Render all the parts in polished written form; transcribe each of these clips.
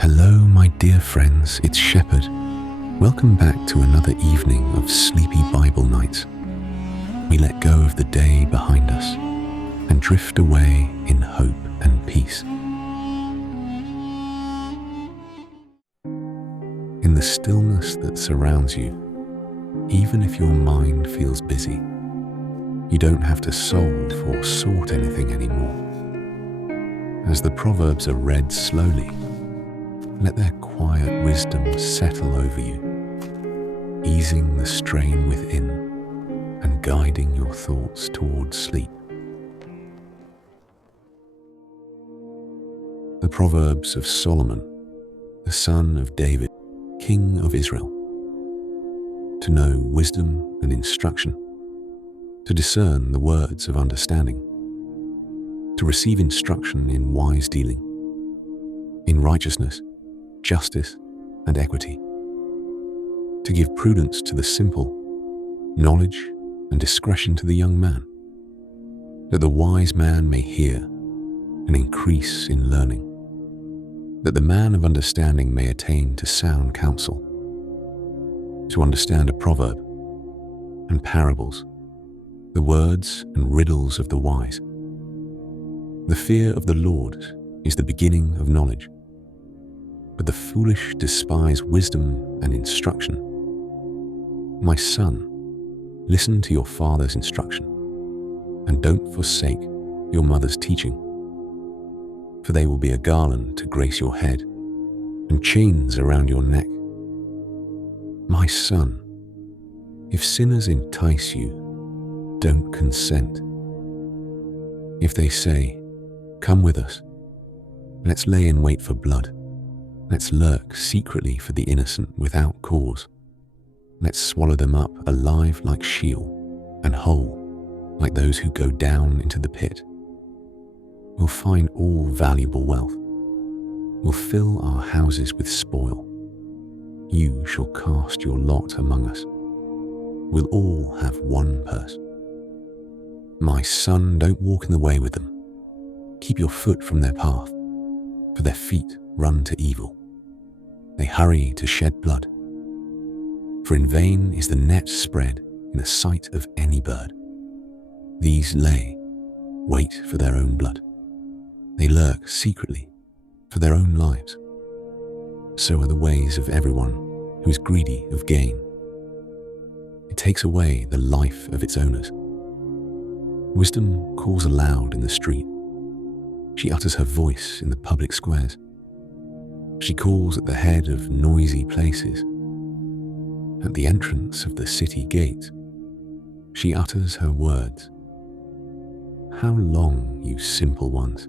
Hello, my dear friends, it's Shepherd. Welcome back to another evening of sleepy Bible nights. We let go of the day behind us and drift away in hope and peace. In the stillness that surrounds you, even if your mind feels busy, you don't have to solve or sort anything anymore. As the Proverbs are read slowly, let their quiet wisdom settle over you, easing the strain within and guiding your thoughts towards sleep. The Proverbs of Solomon, the son of David, king of Israel. To know wisdom and instruction, to discern the words of understanding, to receive instruction in wise dealing, in righteousness, justice, and equity, to give prudence to the simple, knowledge and discretion to the young man, that the wise man may hear and increase in learning, that the man of understanding may attain to sound counsel, to understand a proverb and parables, the words and riddles of the wise. The fear of the Lord is the beginning of knowledge, but the foolish despise wisdom and instruction. My son, listen to your father's instruction, and don't forsake your mother's teaching, for they will be a garland to grace your head and chains around your neck. My son, if sinners entice you, don't consent. If they say, "Come with us, let's lay in wait for blood. Let's lurk secretly for the innocent without cause. Let's swallow them up alive like Sheol and whole like those who go down into the pit. We'll find all valuable wealth. We'll fill our houses with spoil. You shall cast your lot among us. We'll all have one purse. My son, don't walk in the way with them. Keep your foot from their path, for their feet run to evil. They hurry to shed blood. For in vain is the net spread in the sight of any bird. These lay wait for their own blood. They lurk secretly for their own lives. So are the ways of everyone who is greedy of gain. It takes away the life of its owners. Wisdom calls aloud in the street. She utters her voice in the public squares. She calls at the head of noisy places. At the entrance of the city gate, she utters her words. How long, you simple ones,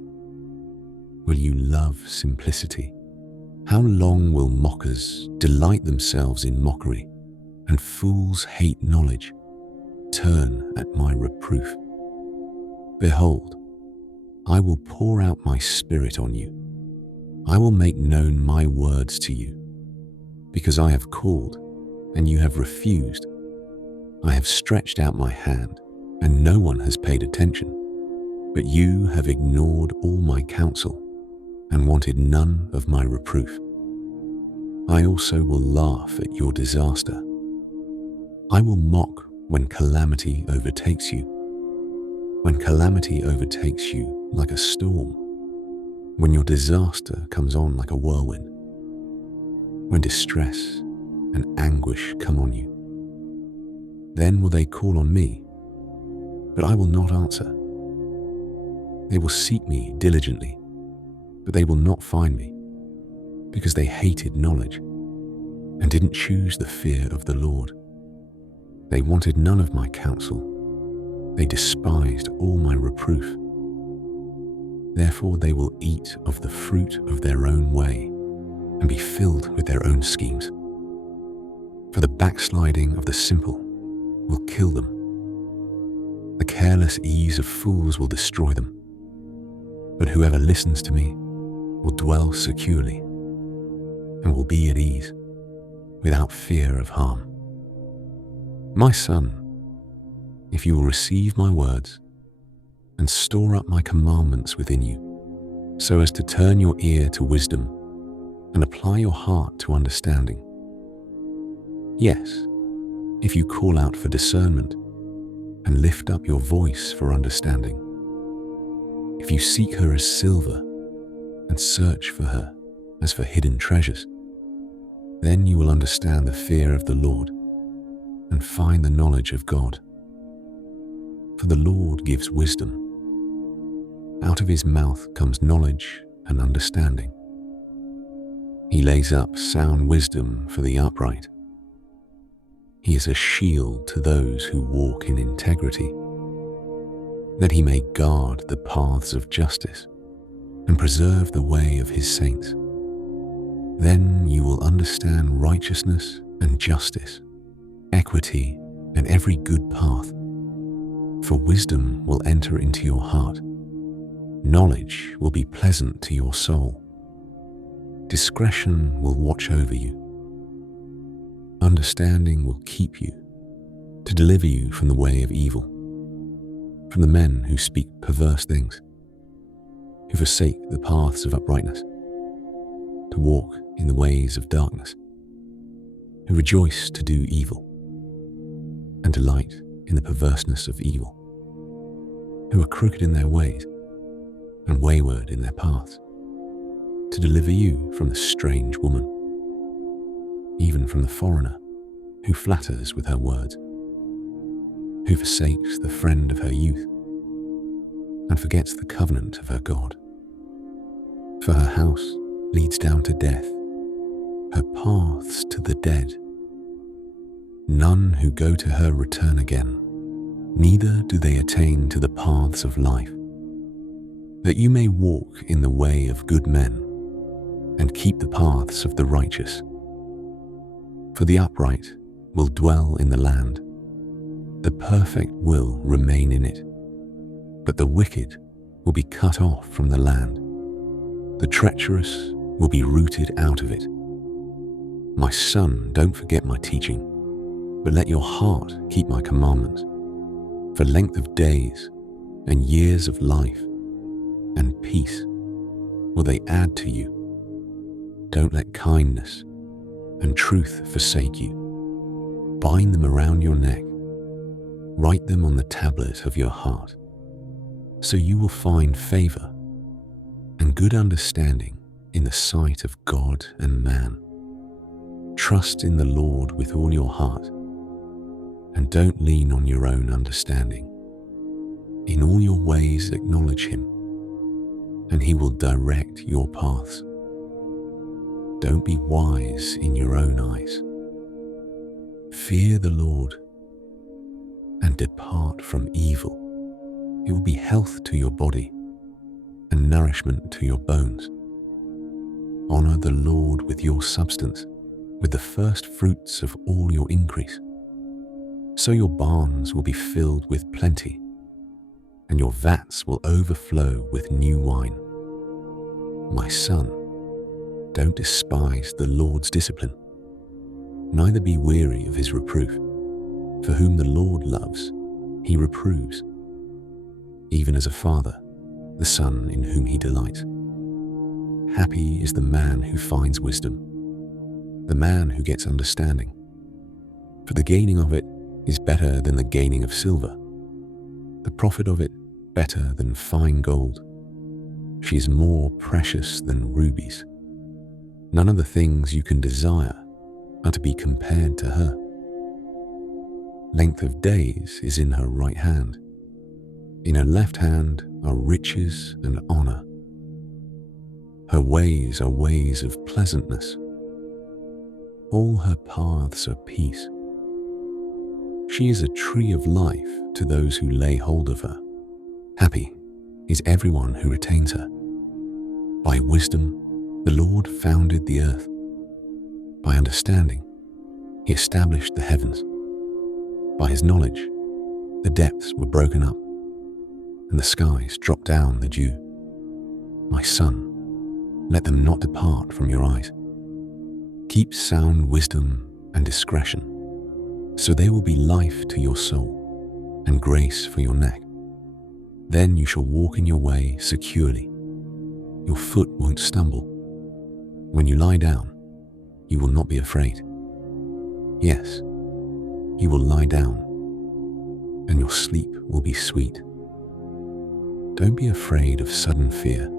will you love simplicity? How long will mockers delight themselves in mockery, and fools hate knowledge? Turn at my reproof. Behold, I will pour out my spirit on you. I will make known my words to you. Because I have called, and you have refused. I have stretched out my hand, and no one has paid attention. But you have ignored all my counsel, and wanted none of my reproof. I also will laugh at your disaster. I will mock when calamity overtakes you. When calamity overtakes you like a storm, when your disaster comes on like a whirlwind, when distress and anguish come on you, then will they call on me, but I will not answer. They will seek me diligently, but they will not find me, because they hated knowledge and didn't choose the fear of the Lord. They wanted none of my counsel. They despised all my reproof. Therefore they will eat of the fruit of their own way and be filled with their own schemes. For the backsliding of the simple will kill them. The careless ease of fools will destroy them. But whoever listens to me will dwell securely and will be at ease without fear of harm. My son, if you will receive my words and store up my commandments within you, so as to turn your ear to wisdom and apply your heart to understanding. Yes, if you call out for discernment and lift up your voice for understanding, if you seek her as silver and search for her as for hidden treasures, then you will understand the fear of the Lord and find the knowledge of God. For the Lord gives wisdom. Out of his mouth comes knowledge and understanding. He lays up sound wisdom for the upright. He is a shield to those who walk in integrity, that he may guard the paths of justice and preserve the way of his saints. Then you will understand righteousness and justice, equity and every good path. For wisdom will enter into your heart. Knowledge will be pleasant to your soul. Discretion will watch over you. Understanding will keep you, to deliver you from the way of evil, from the men who speak perverse things, who forsake the paths of uprightness, to walk in the ways of darkness, who rejoice to do evil, and delight in the perverseness of evil, who are crooked in their ways and wayward in their paths, to deliver you from the strange woman, even from the foreigner who flatters with her words, who forsakes the friend of her youth and forgets the covenant of her God. For her house leads down to death, her paths to the dead. None who go to her return again, neither do they attain to the paths of life, that you may walk in the way of good men and keep the paths of the righteous. For the upright will dwell in the land, the perfect will remain in it, but the wicked will be cut off from the land. The treacherous will be rooted out of it. My son, don't forget my teaching, but let your heart keep my commandments. For length of days and years of life and peace will they add to you. Don't let kindness and truth forsake you. Bind them around your neck. Write them on the tablet of your heart, so you will find favor and good understanding in the sight of God and man. Trust in the Lord with all your heart, and don't lean on your own understanding. In all your ways acknowledge him, and he will direct your paths. Don't be wise in your own eyes. Fear the Lord and depart from evil. It will be health to your body and nourishment to your bones. Honor the Lord with your substance, with the first fruits of all your increase. So your barns will be filled with plenty, and your vats will overflow with new wine. My son, don't despise the Lord's discipline, neither be weary of his reproof. For whom the Lord loves, he reproves, even as a father, the son in whom he delights. Happy is the man who finds wisdom, the man who gets understanding. For the gaining of it is better than the gaining of silver, the profit of it better than fine gold. She is more precious than rubies. None of the things you can desire are to be compared to her. Length of days is in her right hand. In her left hand are riches and honor. Her ways are ways of pleasantness. All her paths are peace. She is a tree of life to those who lay hold of her. Happy is everyone who retains her. By wisdom, the Lord founded the earth. By understanding, he established the heavens. By his knowledge, the depths were broken up, and the skies dropped down the dew. My son, let them not depart from your eyes. Keep sound wisdom and discretion, so they will be life to your soul and grace for your neck. Then you shall walk in your way securely. Your foot won't stumble. When you lie down, you will not be afraid. Yes, you will lie down, and your sleep will be sweet. Don't be afraid of sudden fear,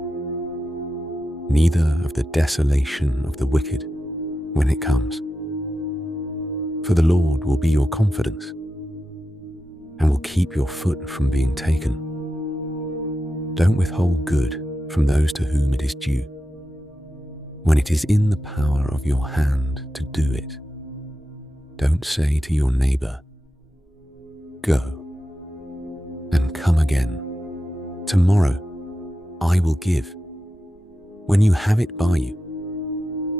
neither of the desolation of the wicked when it comes. For the Lord will be your confidence and will keep your foot from being taken. Don't withhold good from those to whom it is due, when it is in the power of your hand to do it. Don't say to your neighbor, "Go and come again. Tomorrow I will give." When you have it by you,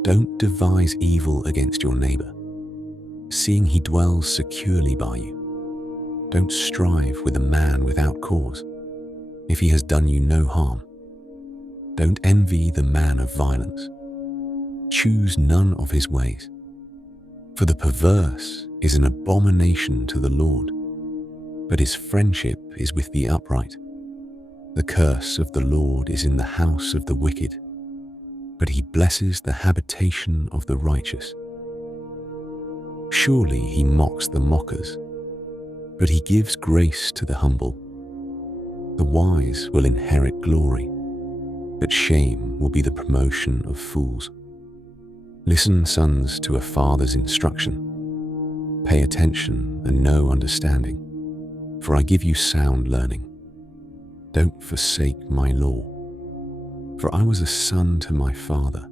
don't devise evil against your neighbor, seeing he dwells securely by you. Don't strive with a man without cause, if he has done you no harm. Don't envy the man of violence. Choose none of his ways. For the perverse is an abomination to the Lord, but his friendship is with the upright. The curse of the Lord is in the house of the wicked, but he blesses the habitation of the righteous. Surely he mocks the mockers, but he gives grace to the humble. The wise will inherit glory, but shame will be the promotion of fools. Listen, sons, to a father's instruction. Pay attention and know understanding, for I give you sound learning. Don't forsake my law, for I was a son to my father,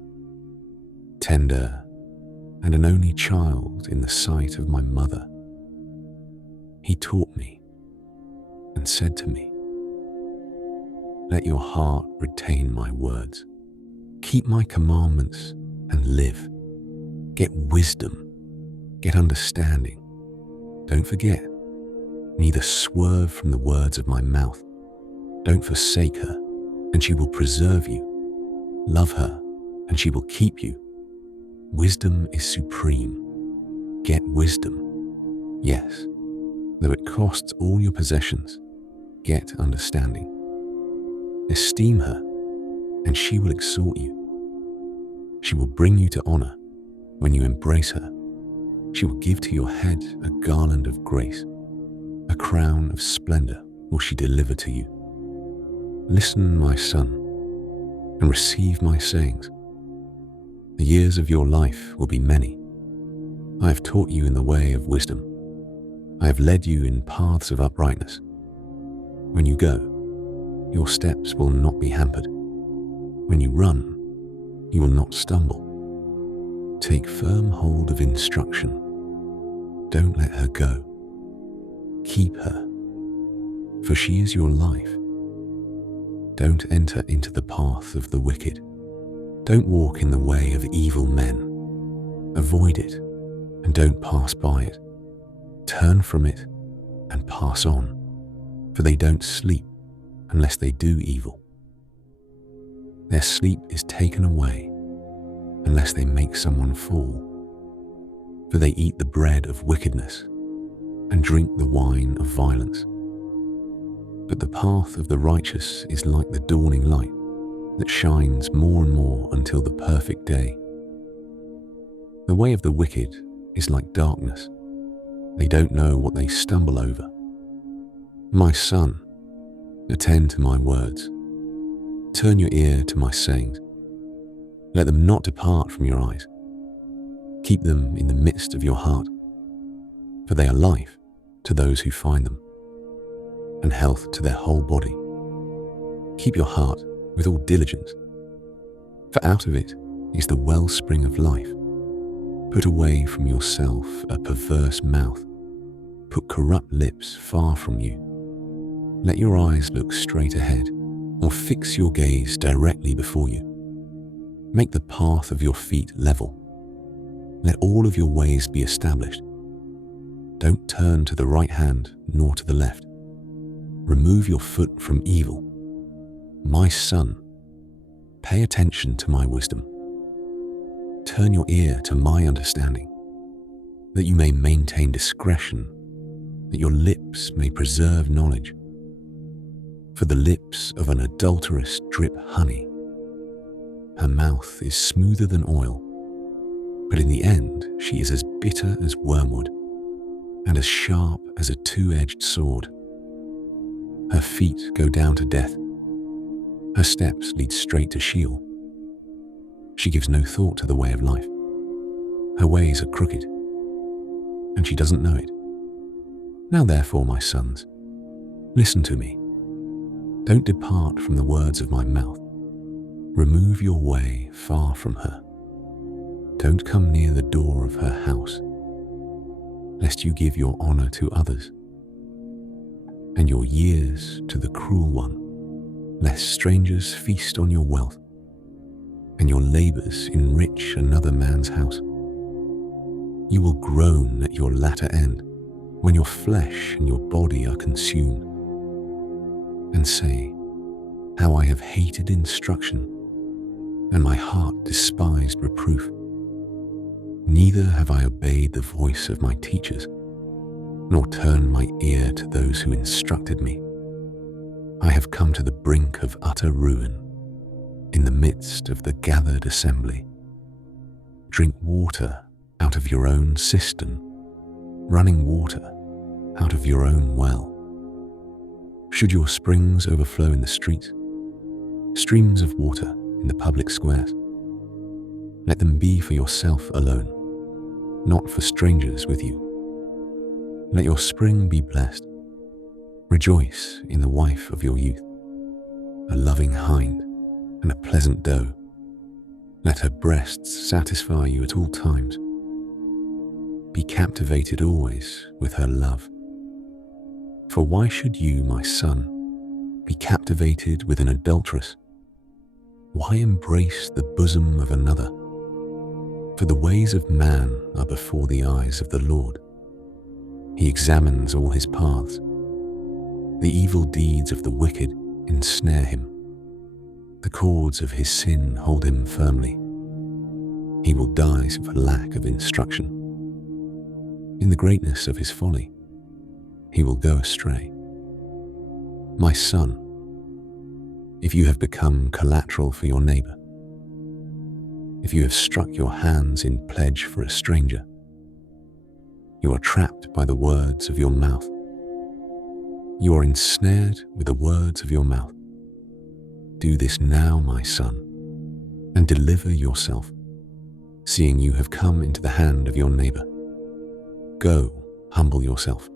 tender and an only child in the sight of my mother. He taught me and said to me, "Let your heart retain my words. Keep my commandments and live. Get wisdom, get understanding. Don't forget, neither swerve from the words of my mouth. Don't forsake her, and she will preserve you. Love her, and she will keep you. Wisdom is supreme. Get wisdom. Yes, though it costs all your possessions, get understanding. Esteem her, and she will exhort you. She will bring you to honor when you embrace her. She will give to your head a garland of grace. A crown of splendor will she deliver to you. Listen, my son, and receive my sayings. The years of your life will be many. I have taught you in the way of wisdom. I have led you in paths of uprightness. When you go, your steps will not be hampered. When you run, you will not stumble. Take firm hold of instruction. Don't let her go. Keep her, for she is your life. Don't enter into the path of the wicked. Don't walk in the way of evil men. Avoid it, and don't pass by it. Turn from it and pass on, for they don't sleep unless they do evil. Their sleep is taken away unless they make someone fall, for they eat the bread of wickedness and drink the wine of violence. But the path of the righteous is like the dawning light that shines more and more until the perfect day. The way of the wicked is like darkness. They don't know what they stumble over. My son, attend to my words. Turn your ear to my sayings. Let them not depart from your eyes. Keep them in the midst of your heart, for they are life to those who find them, and health to their whole body. Keep your heart with all diligence, for out of it is the wellspring of life. Put away from yourself a perverse mouth. Put corrupt lips far from you. Let your eyes look straight ahead, or fix your gaze directly before you. Make the path of your feet level. Let all of your ways be established. Don't turn to the right hand nor to the left. Remove your foot from evil. My son, pay attention to my wisdom. Turn your ear to my understanding, that you may maintain discretion, that your lips may preserve knowledge. For the lips of an adulteress drip honey, her mouth is smoother than oil, but in the end she is as bitter as wormwood and as sharp as a two-edged sword. Her feet go down to death. Her steps lead straight to Sheol. She gives no thought to the way of life. Her ways are crooked, and she doesn't know it. Now therefore, my sons, listen to me. Don't depart from the words of my mouth. Remove your way far from her. Don't come near the door of her house, lest you give your honor to others, and your years to the cruel one, lest strangers feast on your wealth, and your labors enrich another man's house. You will groan at your latter end, when your flesh and your body are consumed, and say, how I have hated instruction, and my heart despised reproof. Neither have I obeyed the voice of my teachers, nor turned my ear to those who instructed me. I have come to the brink of utter ruin, in the midst of the gathered assembly. Drink water out of your own cistern, running water out of your own well. Should your springs overflow in the streets, streams of water in the public squares, let them be for yourself alone, not for strangers with you. Let your spring be blessed. Rejoice in the wife of your youth, a loving hind and a pleasant doe. Let her breasts satisfy you at all times. Be captivated always with her love. For why should you, my son, be captivated with an adulteress? Why embrace the bosom of another? For the ways of man are before the eyes of the Lord. He examines all his paths. The evil deeds of the wicked ensnare him. The cords of his sin hold him firmly. He will die for lack of instruction. In the greatness of his folly, he will go astray. My son, if you have become collateral for your neighbor, if you have struck your hands in pledge for a stranger, you are trapped by the words of your mouth. You are ensnared with the words of your mouth. Do this now, my son, and deliver yourself, seeing you have come into the hand of your neighbor. Go, humble yourself.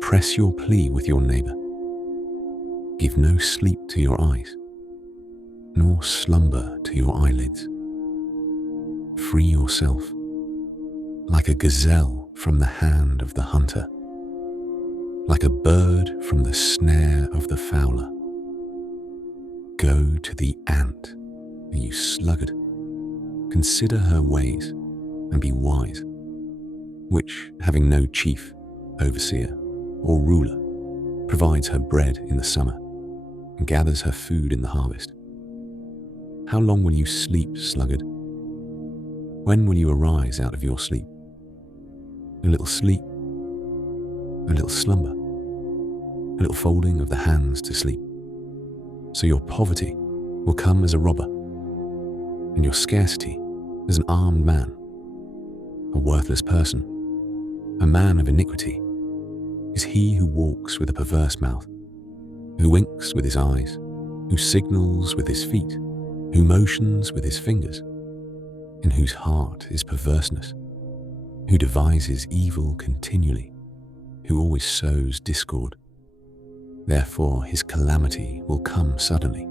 Press your plea with your neighbor. Give no sleep to your eyes, nor slumber to your eyelids. Free yourself, like a gazelle from the hand of the hunter, like a bird from the snare of the fowler. Go to the ant, you sluggard. Consider her ways and be wise, which, having no chief, overseer, or ruler, provides her bread in the summer and gathers her food in the harvest. How long will you sleep, sluggard? When will you arise out of your sleep? A little sleep, a little slumber, a little folding of the hands to sleep. So your poverty will come as a robber, and your scarcity as an armed man. A worthless person, a man of iniquity, is he who walks with a perverse mouth, who winks with his eyes, who signals with his feet, who motions with his fingers, in whose heart is perverseness, who devises evil continually, who always sows discord. Therefore his calamity will come suddenly.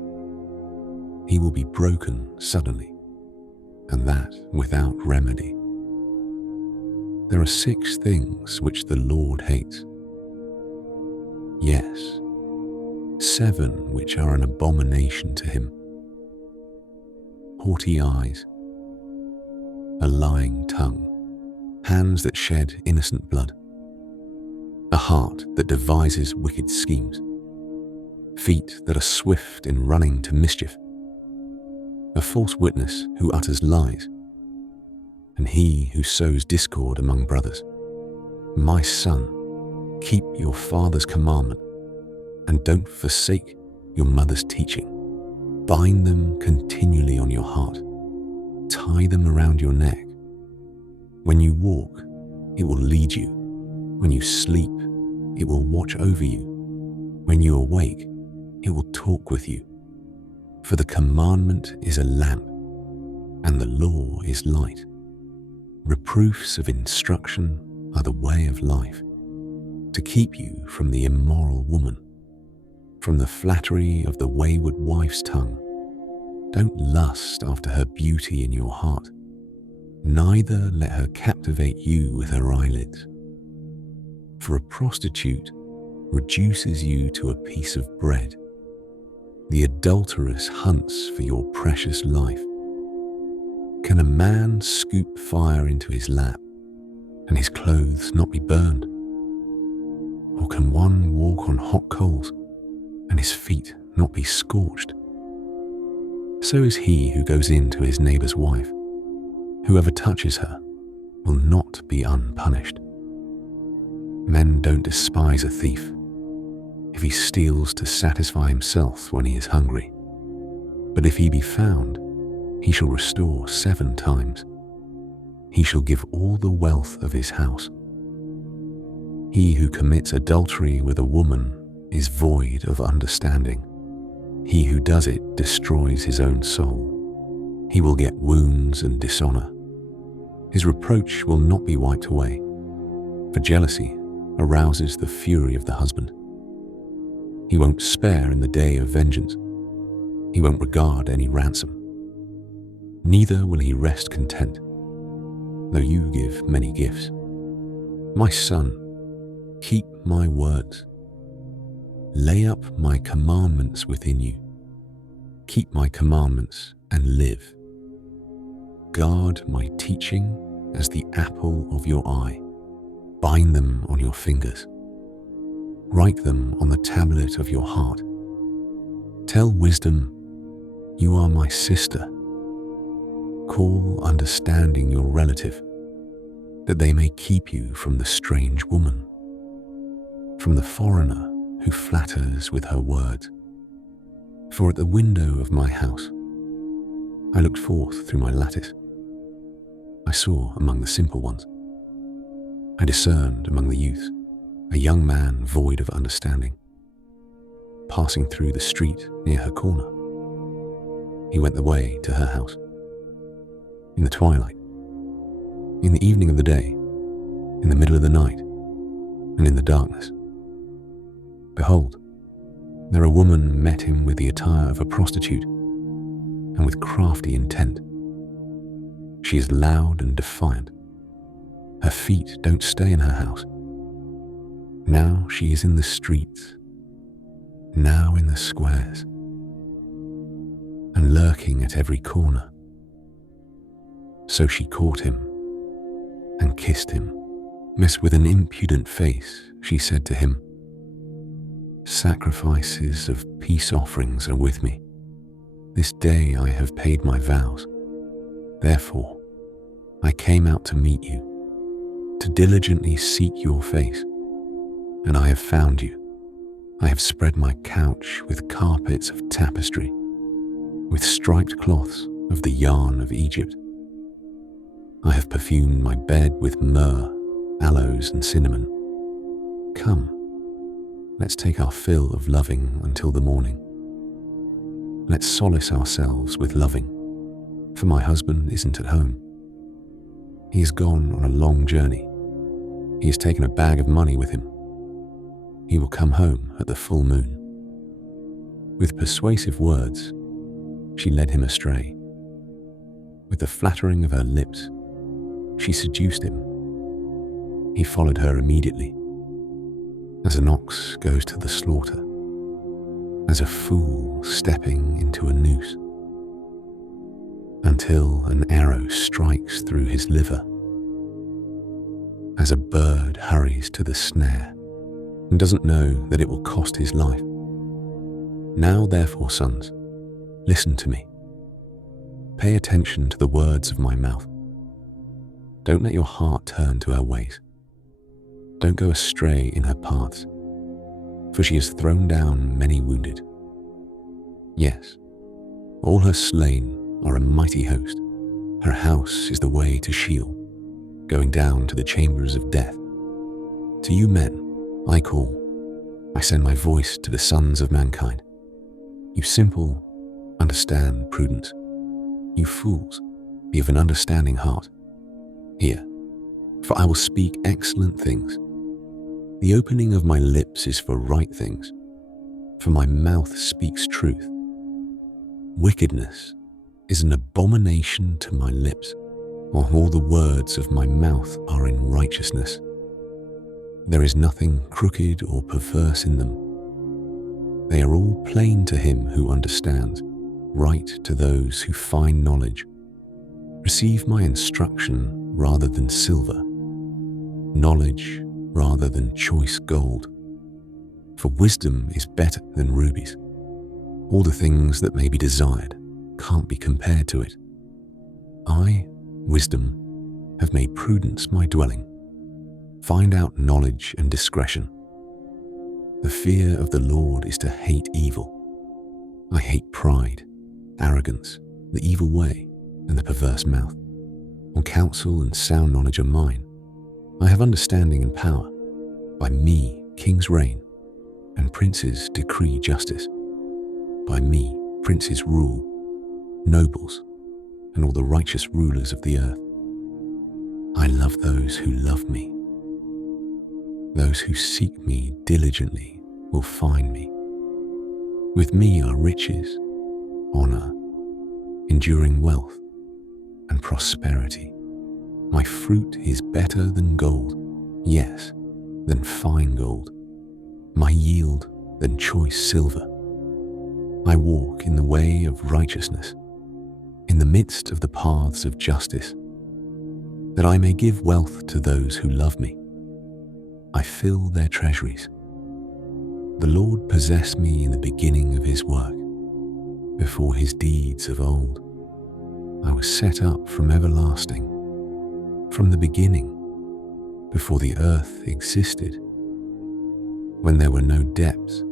He will be broken suddenly, and that without remedy. There are 6 things which the Lord hates. Yes, 7 which are an abomination to him: haughty eyes, a lying tongue, hands that shed innocent blood, a heart that devises wicked schemes, feet that are swift in running to mischief, a false witness who utters lies, and he who sows discord among brothers. My son, keep your father's commandment, and don't forsake your mother's teaching. Bind them continually on your heart. Tie them around your neck. When you walk, it will lead you. When you sleep, it will watch over you. When you awake, it will talk with you. For the commandment is a lamp, and the law is light. Reproofs of instruction are the way of life, to keep you from the immoral woman, from the flattery of the wayward wife's tongue. Don't lust after her beauty in your heart, neither let her captivate you with her eyelids. For a prostitute reduces you to a piece of bread. The adulteress hunts for your precious life. Can a man scoop fire into his lap, and his clothes not be burned? Or can one walk on hot coals, and his feet not be scorched? So is he who goes in to his neighbor's wife. Whoever touches her will not be unpunished. Men don't despise a thief if he steals to satisfy himself when he is hungry. But if he be found, he shall restore 7 times. He shall give all the wealth of his house. He who commits adultery with a woman is void of understanding. He who does it destroys his own soul. He will get wounds and dishonor. His reproach will not be wiped away, for jealousy arouses the fury of the husband. He won't spare in the day of vengeance. He won't regard any ransom. Neither will he rest content, though you give many gifts. My son, keep my words. Lay up my commandments within you. Keep my commandments and live. Guard my teaching as the apple of your eye. Bind them on your fingers. Write them on the tablet of your heart. Tell wisdom, you are my sister. Call understanding your relative, that they may keep you from the strange woman, from the foreigner who flatters with her words. For at the window of my house, I looked forth through my lattice. I saw among the simple ones. I discerned among the youths a young man void of understanding, passing through the street near her corner. He went the way to her house. In the twilight, in the evening of the day, in the middle of the night, and in the darkness. Behold, there a woman met him with the attire of a prostitute, and with crafty intent. She is loud and defiant. Her feet don't stay in her house. Now she is in the streets, now in the squares, and lurking at every corner. So she caught him and kissed him. As with an impudent face, she said to him, Sacrifices of peace offerings are with me. This day I have paid my vows. Therefore, I came out to meet you, to diligently seek your face, and I have found you. I have spread my couch with carpets of tapestry, with striped cloths of the yarn of Egypt. I have perfumed my bed with myrrh, aloes, and cinnamon. Come, let's take our fill of loving until the morning. Let's solace ourselves with loving, for my husband isn't at home. He has gone on a long journey. He has taken a bag of money with him. He will come home at the full moon. With persuasive words, she led him astray. With the flattering of her lips, she seduced him. He followed her immediately, as an ox goes to the slaughter, as a fool stepping into a noose, until an arrow strikes through his liver, as a bird hurries to the snare and doesn't know that it will cost his life. Now therefore, sons, listen to me. Pay attention to the words of my mouth. Don't let your heart turn to her ways. Don't go astray in her paths, for she has thrown down many wounded. Yes, All her slain are a mighty host. Her house is the way to Sheol, going down to the chambers of death. To you men, I call. I send my voice to the sons of mankind. You simple, understand prudence. You fools, be of an understanding heart. Hear, for I will speak excellent things. The opening of my lips is for right things, for my mouth speaks truth. Wickedness is an abomination to my lips, while all the words of my mouth are in righteousness. There is nothing crooked or perverse in them. They are all plain to him who understands, right to those who find knowledge. Receive my instruction rather than silver, knowledge rather than choice gold. For wisdom is better than rubies. All the things that may be desired can't be compared to it. I, wisdom, have made prudence my dwelling. Find out knowledge and discretion. The fear of the Lord is to hate evil. I hate pride, arrogance, the evil way, and the perverse mouth. On counsel and sound knowledge are mine. I have understanding and power. By me kings reign, and princes decree justice. By me princes rule, nobles, and all the righteous rulers of the earth. I love those who love me. Those who seek me diligently will find me. With me are riches, honor, enduring wealth, and prosperity. My fruit is better than gold, yes, than fine gold. My yield than choice silver. I walk in the way of righteousness, in the midst of the paths of justice, that I may give wealth to those who love me. I fill their treasuries. The Lord possessed me in the beginning of his work, before his deeds of old. I was set up from everlasting, from the beginning, before the earth existed. When there were no depths,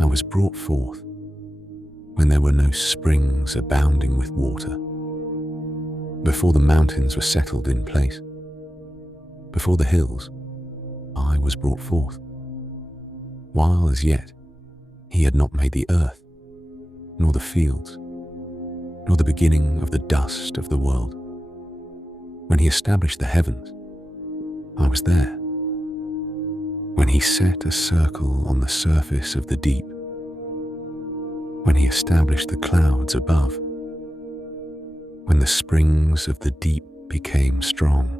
I was brought forth. When there were no springs abounding with water, before the mountains were settled in place, before the hills, I was brought forth. While as yet he had not made the earth, nor the fields, nor the beginning of the dust of the world. When he established the heavens, I was there. When he set a circle on the surface of the deep, when he established the clouds above, when the springs of the deep became strong,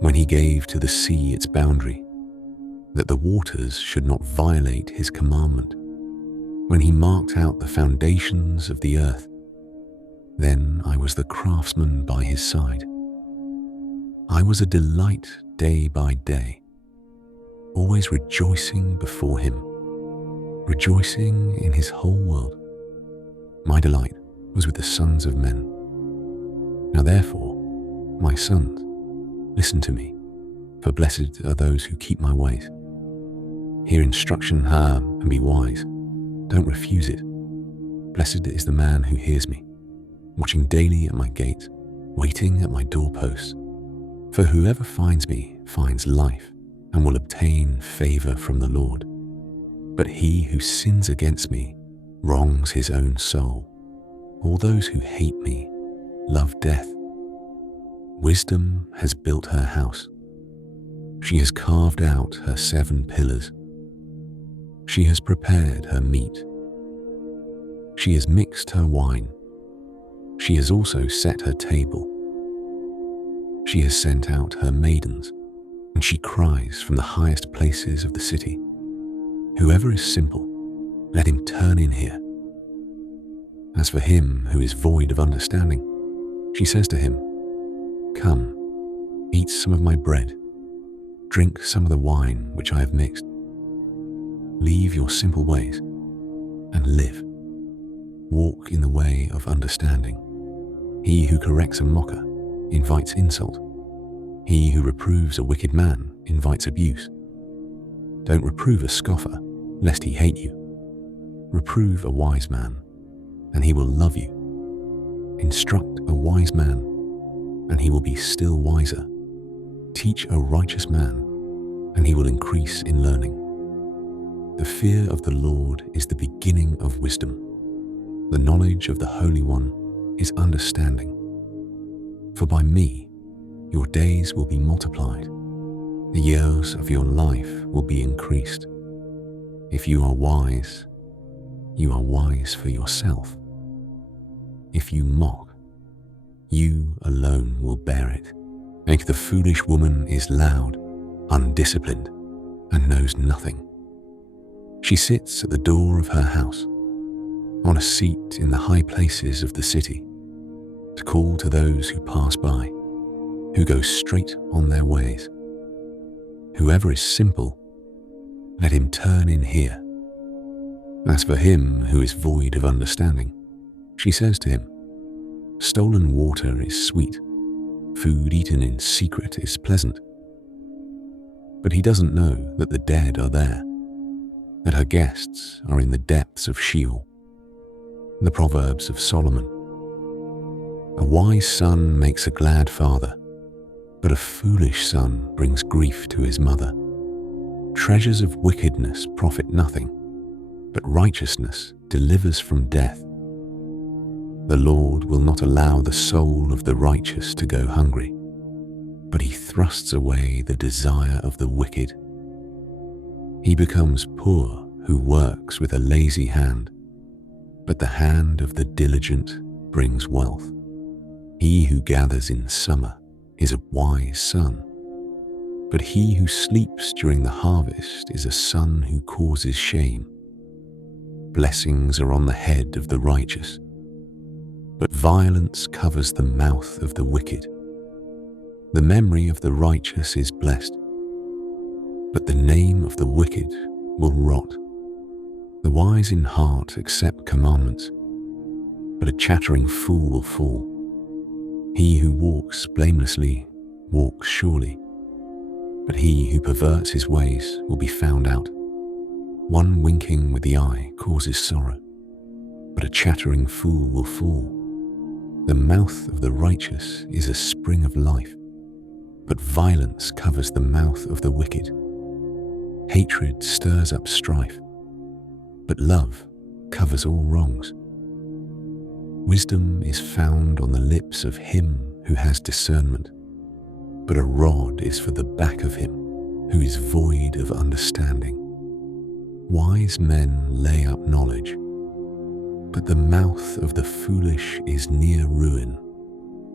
when he gave to the sea its boundary, that the waters should not violate his commandment, when he marked out the foundations of the earth, then I was the craftsman by his side. I was a delight day by day, always rejoicing before him, rejoicing in his whole world. My delight was with the sons of men. Now therefore, my sons, listen to me, for blessed are those who keep my ways. Hear instruction, and be wise. Don't refuse it. Blessed is the man who hears me, watching daily at my gates, waiting at my doorposts. For whoever finds me finds life and will obtain favor from the Lord. But he who sins against me wrongs his own soul. All those who hate me love death. Wisdom has built her house. She has carved out her 7 pillars. She has prepared her meat. She has mixed her wine. She has also set her table. She has sent out her maidens, and she cries from the highest places of the city, "Whoever is simple, let him turn in here." As for him who is void of understanding, she says to him, "Come, eat some of my bread, drink some of the wine which I have mixed. Leave your simple ways and live. Walk in the way of understanding. He who corrects a mocker invites insult. He who reproves a wicked man invites abuse. Don't reprove a scoffer, lest he hate you. Reprove a wise man, and he will love you. Instruct a wise man, and he will be still wiser. Teach a righteous man, and he will increase in learning. The fear of the Lord is the beginning of wisdom. The knowledge of the Holy One is understanding. For by me your days will be multiplied. The years of your life will be increased. If you are wise for yourself. If you mock, you alone will bear it. Make the foolish woman is loud, undisciplined, and knows nothing. She sits at the door of her house, on a seat in the high places of the city, to call to those who pass by, who go straight on their ways. Whoever is simple, let him turn in here. As for him who is void of understanding, she says to him, stolen water is sweet, food eaten in secret is pleasant. But he doesn't know that the dead are there, that her guests are in the depths of Sheol. The Proverbs of Solomon. A wise son makes a glad father, but a foolish son brings grief to his mother. Treasures of wickedness profit nothing, but righteousness delivers from death. The Lord will not allow the soul of the righteous to go hungry, but he thrusts away the desire of the wicked. He becomes poor who works with a lazy hand, but the hand of the diligent brings wealth. He who gathers in summer is a wise son, but he who sleeps during the harvest is a son who causes shame. Blessings are on the head of the righteous, but violence covers the mouth of the wicked. The memory of the righteous is blessed, but the name of the wicked will rot. The wise in heart accept commandments, but a chattering fool will fall. He who walks blamelessly walks surely, but he who perverts his ways will be found out. One winking with the eye causes sorrow, but a chattering fool will fall. The mouth of the righteous is a spring of life, but violence covers the mouth of the wicked. Hatred stirs up strife, but love covers all wrongs. Wisdom is found on the lips of him who has discernment, but a rod is for the back of him who is void of understanding. Wise men lay up knowledge, but the mouth of the foolish is near ruin.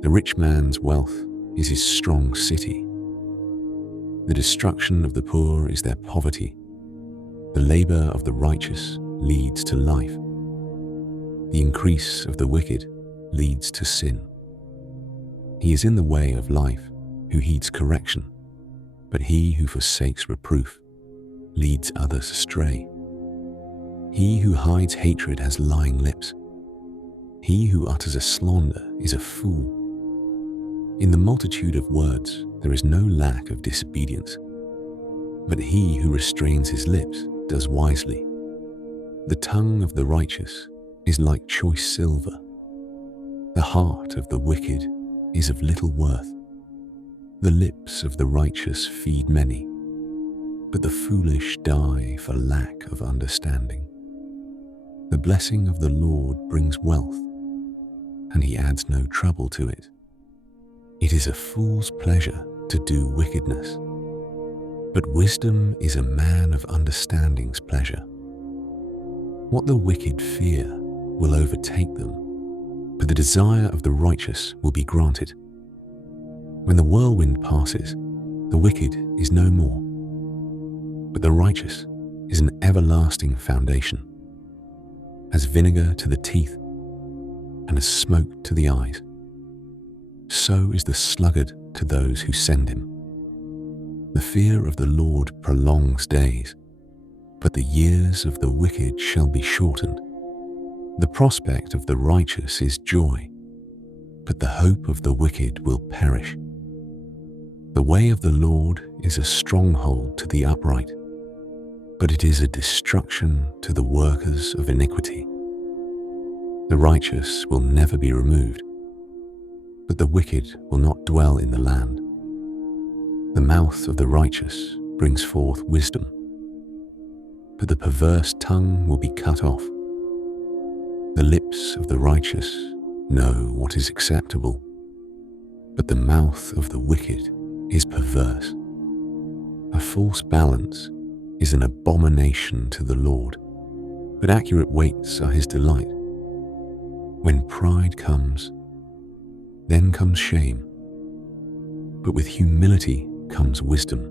The rich man's wealth is his strong city. The destruction of the poor is their poverty. The labor of the righteous leads to life. The increase of the wicked leads to sin. He is in the way of life who heeds correction, but he who forsakes reproof leads others astray. He who hides hatred has lying lips. He who utters a slander is a fool. In the multitude of words there is no lack of disobedience, but he who restrains his lips does wisely. The tongue of the righteous is like choice silver. The heart of the wicked is of little worth. The lips of the righteous feed many, but the foolish die for lack of understanding. The blessing of the Lord brings wealth, and he adds no trouble to it. It is a fool's pleasure to do wickedness, but wisdom is a man of understanding's pleasure. What the wicked fear will overtake them, but the desire of the righteous will be granted. When the whirlwind passes, the wicked is no more, but the righteous is an everlasting foundation. As vinegar to the teeth and as smoke to the eyes, so is the sluggard to those who send him. The fear of the Lord prolongs days, but the years of the wicked shall be shortened. The prospect of the righteous is joy, but the hope of the wicked will perish. The way of the Lord is a stronghold to the upright, but it is a destruction to the workers of iniquity. The righteous will never be removed, but the wicked will not dwell in the land. The mouth of the righteous brings forth wisdom, but the perverse tongue will be cut off. The lips of the righteous know what is acceptable, but the mouth of the wicked is perverse. A false balance is an abomination to the Lord, but accurate weights are his delight. When pride comes, then comes shame, but with humility comes wisdom.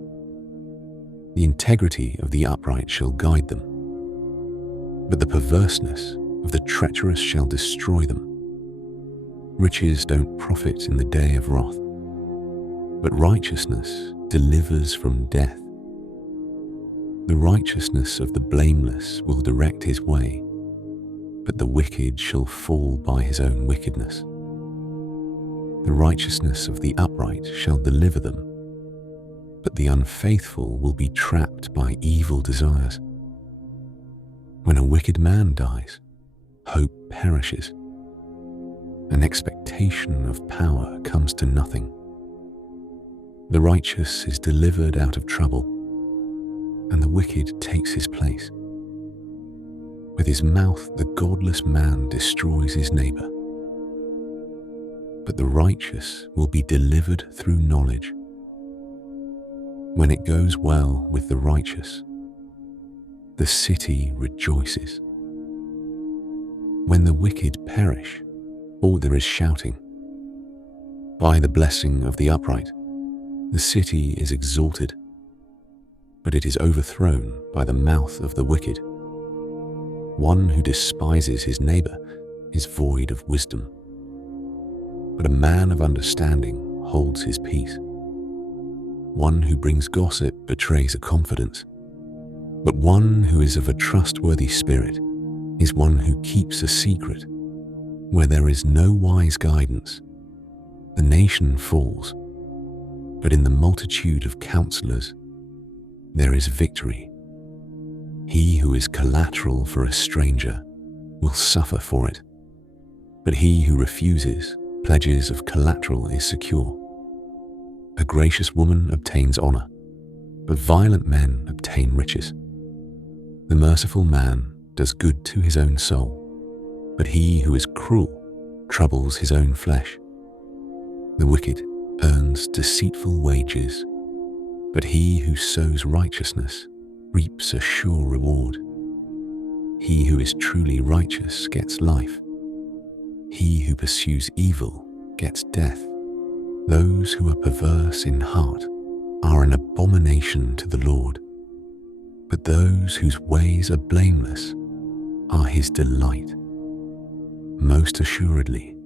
The integrity of the upright shall guide them, but the perverseness of the treacherous shall destroy them. Riches don't profit in the day of wrath, but righteousness delivers from death. The righteousness of the blameless will direct his way, but the wicked shall fall by his own wickedness. The righteousness of the upright shall deliver them, but the unfaithful will be trapped by evil desires. When a wicked man dies, hope perishes. An expectation of power comes to nothing. The righteous is delivered out of trouble, and the wicked takes his place. With his mouth the godless man destroys his neighbor, but the righteous will be delivered through knowledge. When it goes well with the righteous, the city rejoices. When the wicked perish, all there is shouting. By the blessing of the upright, the city is exalted, but it is overthrown by the mouth of the wicked. One who despises his neighbor is void of wisdom, but a man of understanding holds his peace. One who brings gossip betrays a confidence, but one who is of a trustworthy spirit is one who keeps a secret. Where there is no wise guidance, the nation falls, but in the multitude of counselors there is victory. He who is collateral for a stranger will suffer for it, but he who refuses pledges of collateral is secure. A gracious woman obtains honor, but violent men obtain riches. The merciful man does good to his own soul, but he who is cruel troubles his own flesh. The wicked earns deceitful wages, but he who sows righteousness reaps a sure reward. He who is truly righteous gets life. He who pursues evil gets death. Those who are perverse in heart are an abomination to the Lord, but those whose ways are blameless are his delight. Most assuredly,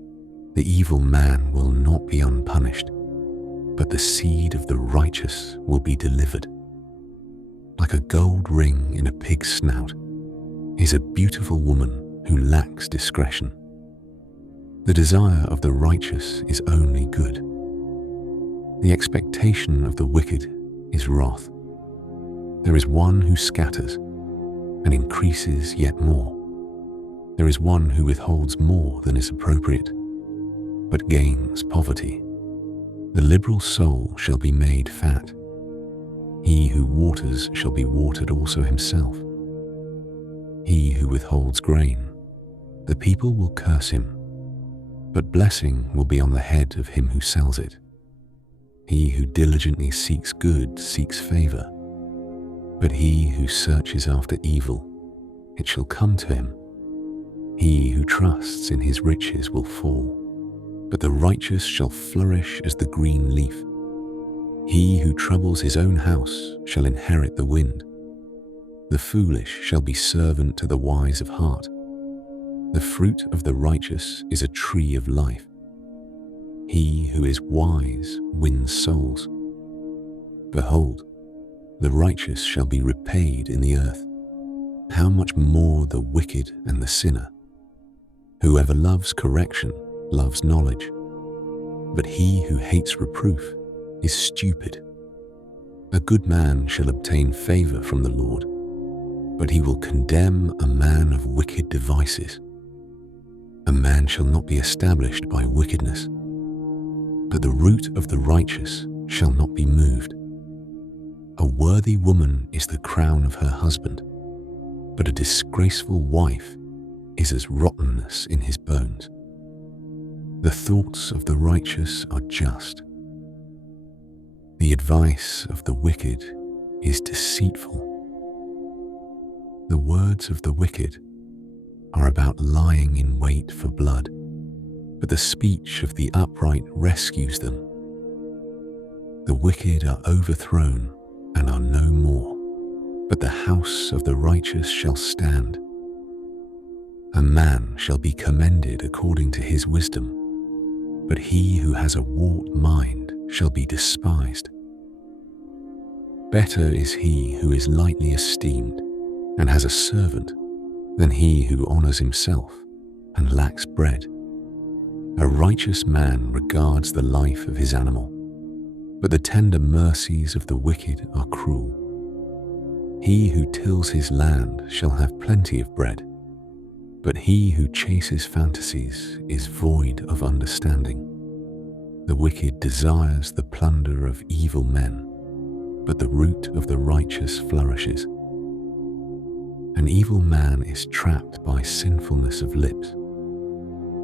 the evil man will not be unpunished, but the seed of the righteous will be delivered. Like a gold ring in a pig's snout is a beautiful woman who lacks discretion. The desire of the righteous is only good. The expectation of the wicked is wrath. There is one who scatters and increases yet more. There is one who withholds more than is appropriate, but gains poverty. The liberal soul shall be made fat. He who waters shall be watered also himself. He who withholds grain, the people will curse him, but blessing will be on the head of him who sells it. He who diligently seeks good seeks favor, but he who searches after evil, it shall come to him. He who trusts in his riches will fall, but the righteous shall flourish as the green leaf. He who troubles his own house shall inherit the wind. The foolish shall be servant to the wise of heart. The fruit of the righteous is a tree of life. He who is wise wins souls. Behold, the righteous shall be repaid in the earth. How much more the wicked and the sinner? Whoever loves correction loves knowledge, but he who hates reproof is stupid. A good man shall obtain favor from the Lord, but he will condemn a man of wicked devices. A man shall not be established by wickedness, but the root of the righteous shall not be moved. A worthy woman is the crown of her husband, but a disgraceful wife is as rottenness in his bones. The thoughts of the righteous are just. The advice of the wicked is deceitful. The words of the wicked are about lying in wait for blood, but the speech of the upright rescues them. The wicked are overthrown and are no more, but the house of the righteous shall stand. A man shall be commended according to his wisdom, but he who has a warped mind shall be despised. Better is he who is lightly esteemed and has a servant than he who honors himself and lacks bread. A righteous man regards the life of his animal, but the tender mercies of the wicked are cruel. He who tills his land shall have plenty of bread, but he who chases fantasies is void of understanding. The wicked desires the plunder of evil men, but the root of the righteous flourishes. An evil man is trapped by sinfulness of lips,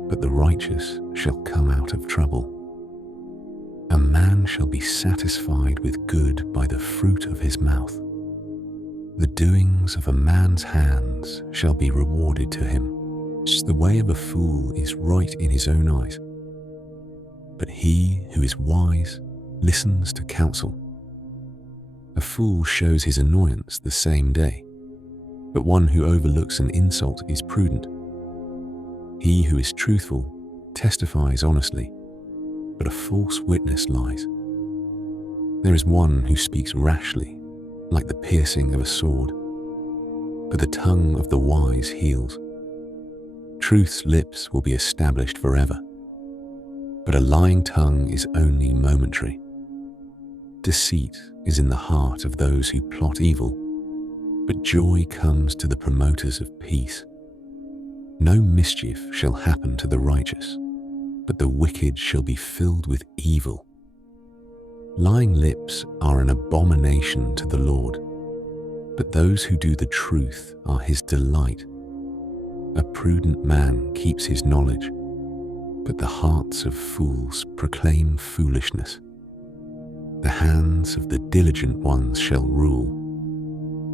but the righteous shall come out of trouble. A man shall be satisfied with good by the fruit of his mouth. The doings of a man's hands shall be rewarded to him. The way of a fool is right in his own eyes, but he who is wise listens to counsel. A fool shows his annoyance the same day, but one who overlooks an insult is prudent. He who is truthful testifies honestly, but a false witness lies. There is one who speaks rashly, like the piercing of a sword, but the tongue of the wise heals. Truth's lips will be established forever, but a lying tongue is only momentary. Deceit is in the heart of those who plot evil, but joy comes to the promoters of peace. No mischief shall happen to the righteous, but the wicked shall be filled with evil. Lying lips are an abomination to the Lord, but those who do the truth are his delight. A prudent man keeps his knowledge, but the hearts of fools proclaim foolishness. The hands of the diligent ones shall rule,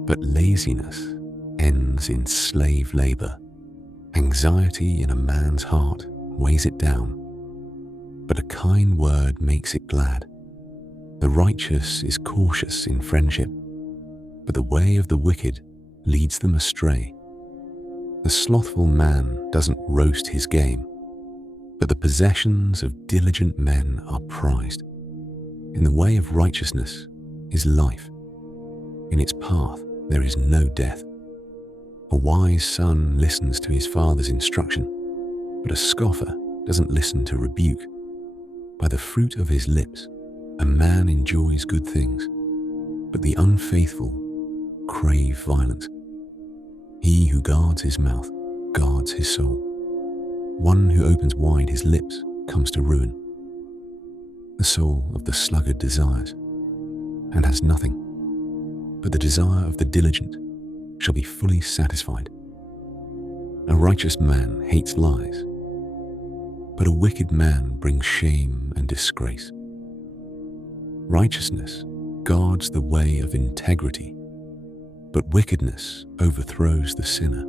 but laziness ends in slave labor. Anxiety in a man's heart weighs it down, but a kind word makes it glad. The righteous is cautious in friendship, but the way of the wicked leads them astray. The slothful man doesn't roast his game, but the possessions of diligent men are prized. In the way of righteousness is life. In its path there is no death. A wise son listens to his father's instruction, but a scoffer doesn't listen to rebuke. By the fruit of his lips, a man enjoys good things, but the unfaithful crave violence. He who guards his mouth guards his soul. One who opens wide his lips comes to ruin. The soul of the sluggard desires and has nothing, but the desire of the diligent shall be fully satisfied. A righteous man hates lies, but a wicked man brings shame and disgrace. Righteousness guards the way of integrity, but wickedness overthrows the sinner.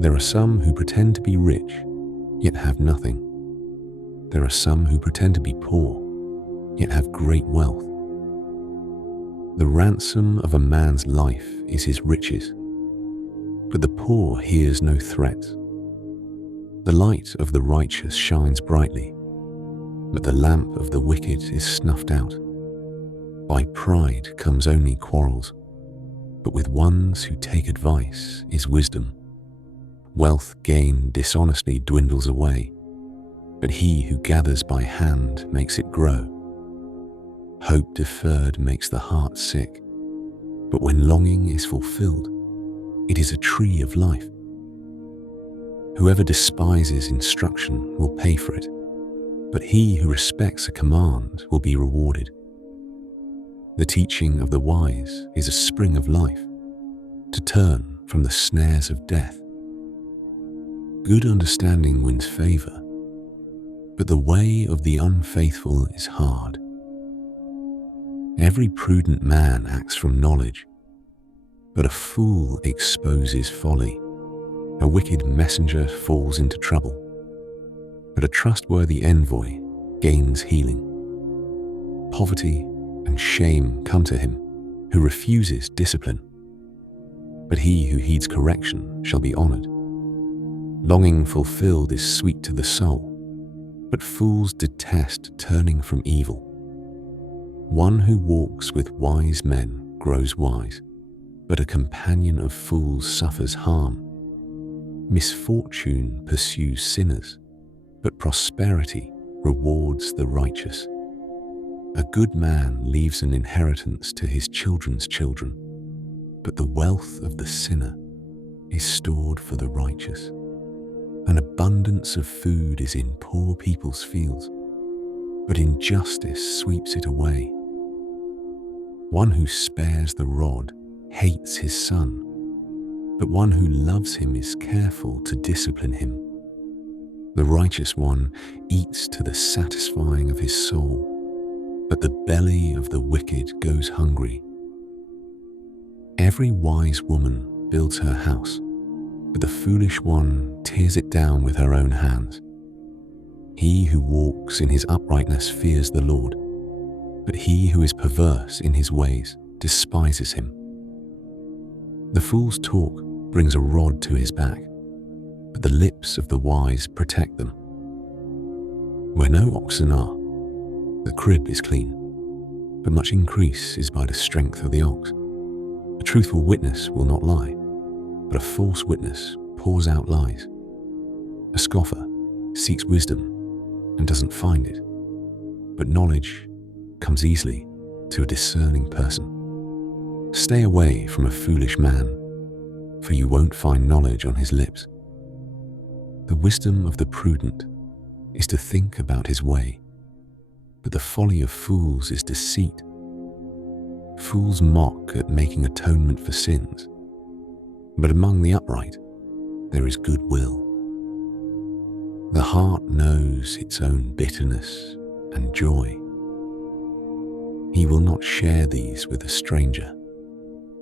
There are some who pretend to be rich, yet have nothing. There are some who pretend to be poor, yet have great wealth. The ransom of a man's life is his riches, but the poor hears no threat. The light of the righteous shines brightly, but the lamp of the wicked is snuffed out. By pride comes only quarrels, but with ones who take advice is wisdom. Wealth gained dishonestly dwindles away, but he who gathers by hand makes it grow. Hope deferred makes the heart sick, but when longing is fulfilled, it is a tree of life. Whoever despises instruction will pay for it, but he who respects a command will be rewarded. The teaching of the wise is a spring of life, to turn from the snares of death. Good understanding wins favor, but the way of the unfaithful is hard. Every prudent man acts from knowledge, but a fool exposes folly. A wicked messenger falls into trouble, but a trustworthy envoy gains healing. Poverty and shame come to him who refuses discipline, but he who heeds correction shall be honored. Longing fulfilled is sweet to the soul, but fools detest turning from evil. One who walks with wise men grows wise, but a companion of fools suffers harm. Misfortune pursues sinners, but prosperity rewards the righteous. A good man leaves an inheritance to his children's children, but the wealth of the sinner is stored for the righteous. An abundance of food is in poor people's fields, but injustice sweeps it away. One who spares the rod hates his son, but one who loves him is careful to discipline him. The righteous one eats to the satisfying of his soul, but the belly of the wicked goes hungry. Every wise woman builds her house, but the foolish one tears it down with her own hands. He who walks in his uprightness fears the Lord, but he who is perverse in his ways despises him. The fool's talk brings a rod to his back, but the lips of the wise protect them. Where no oxen are, the crib is clean, but much increase is by the strength of the ox. A truthful witness will not lie, but a false witness pours out lies. A scoffer seeks wisdom and doesn't find it, but knowledge comes easily to a discerning person. Stay away from a foolish man, for you won't find knowledge on his lips. The wisdom of the prudent is to think about his way, but the folly of fools is deceit. Fools mock at making atonement for sins, but among the upright there is goodwill. The heart knows its own bitterness and joy. He will not share these with a stranger.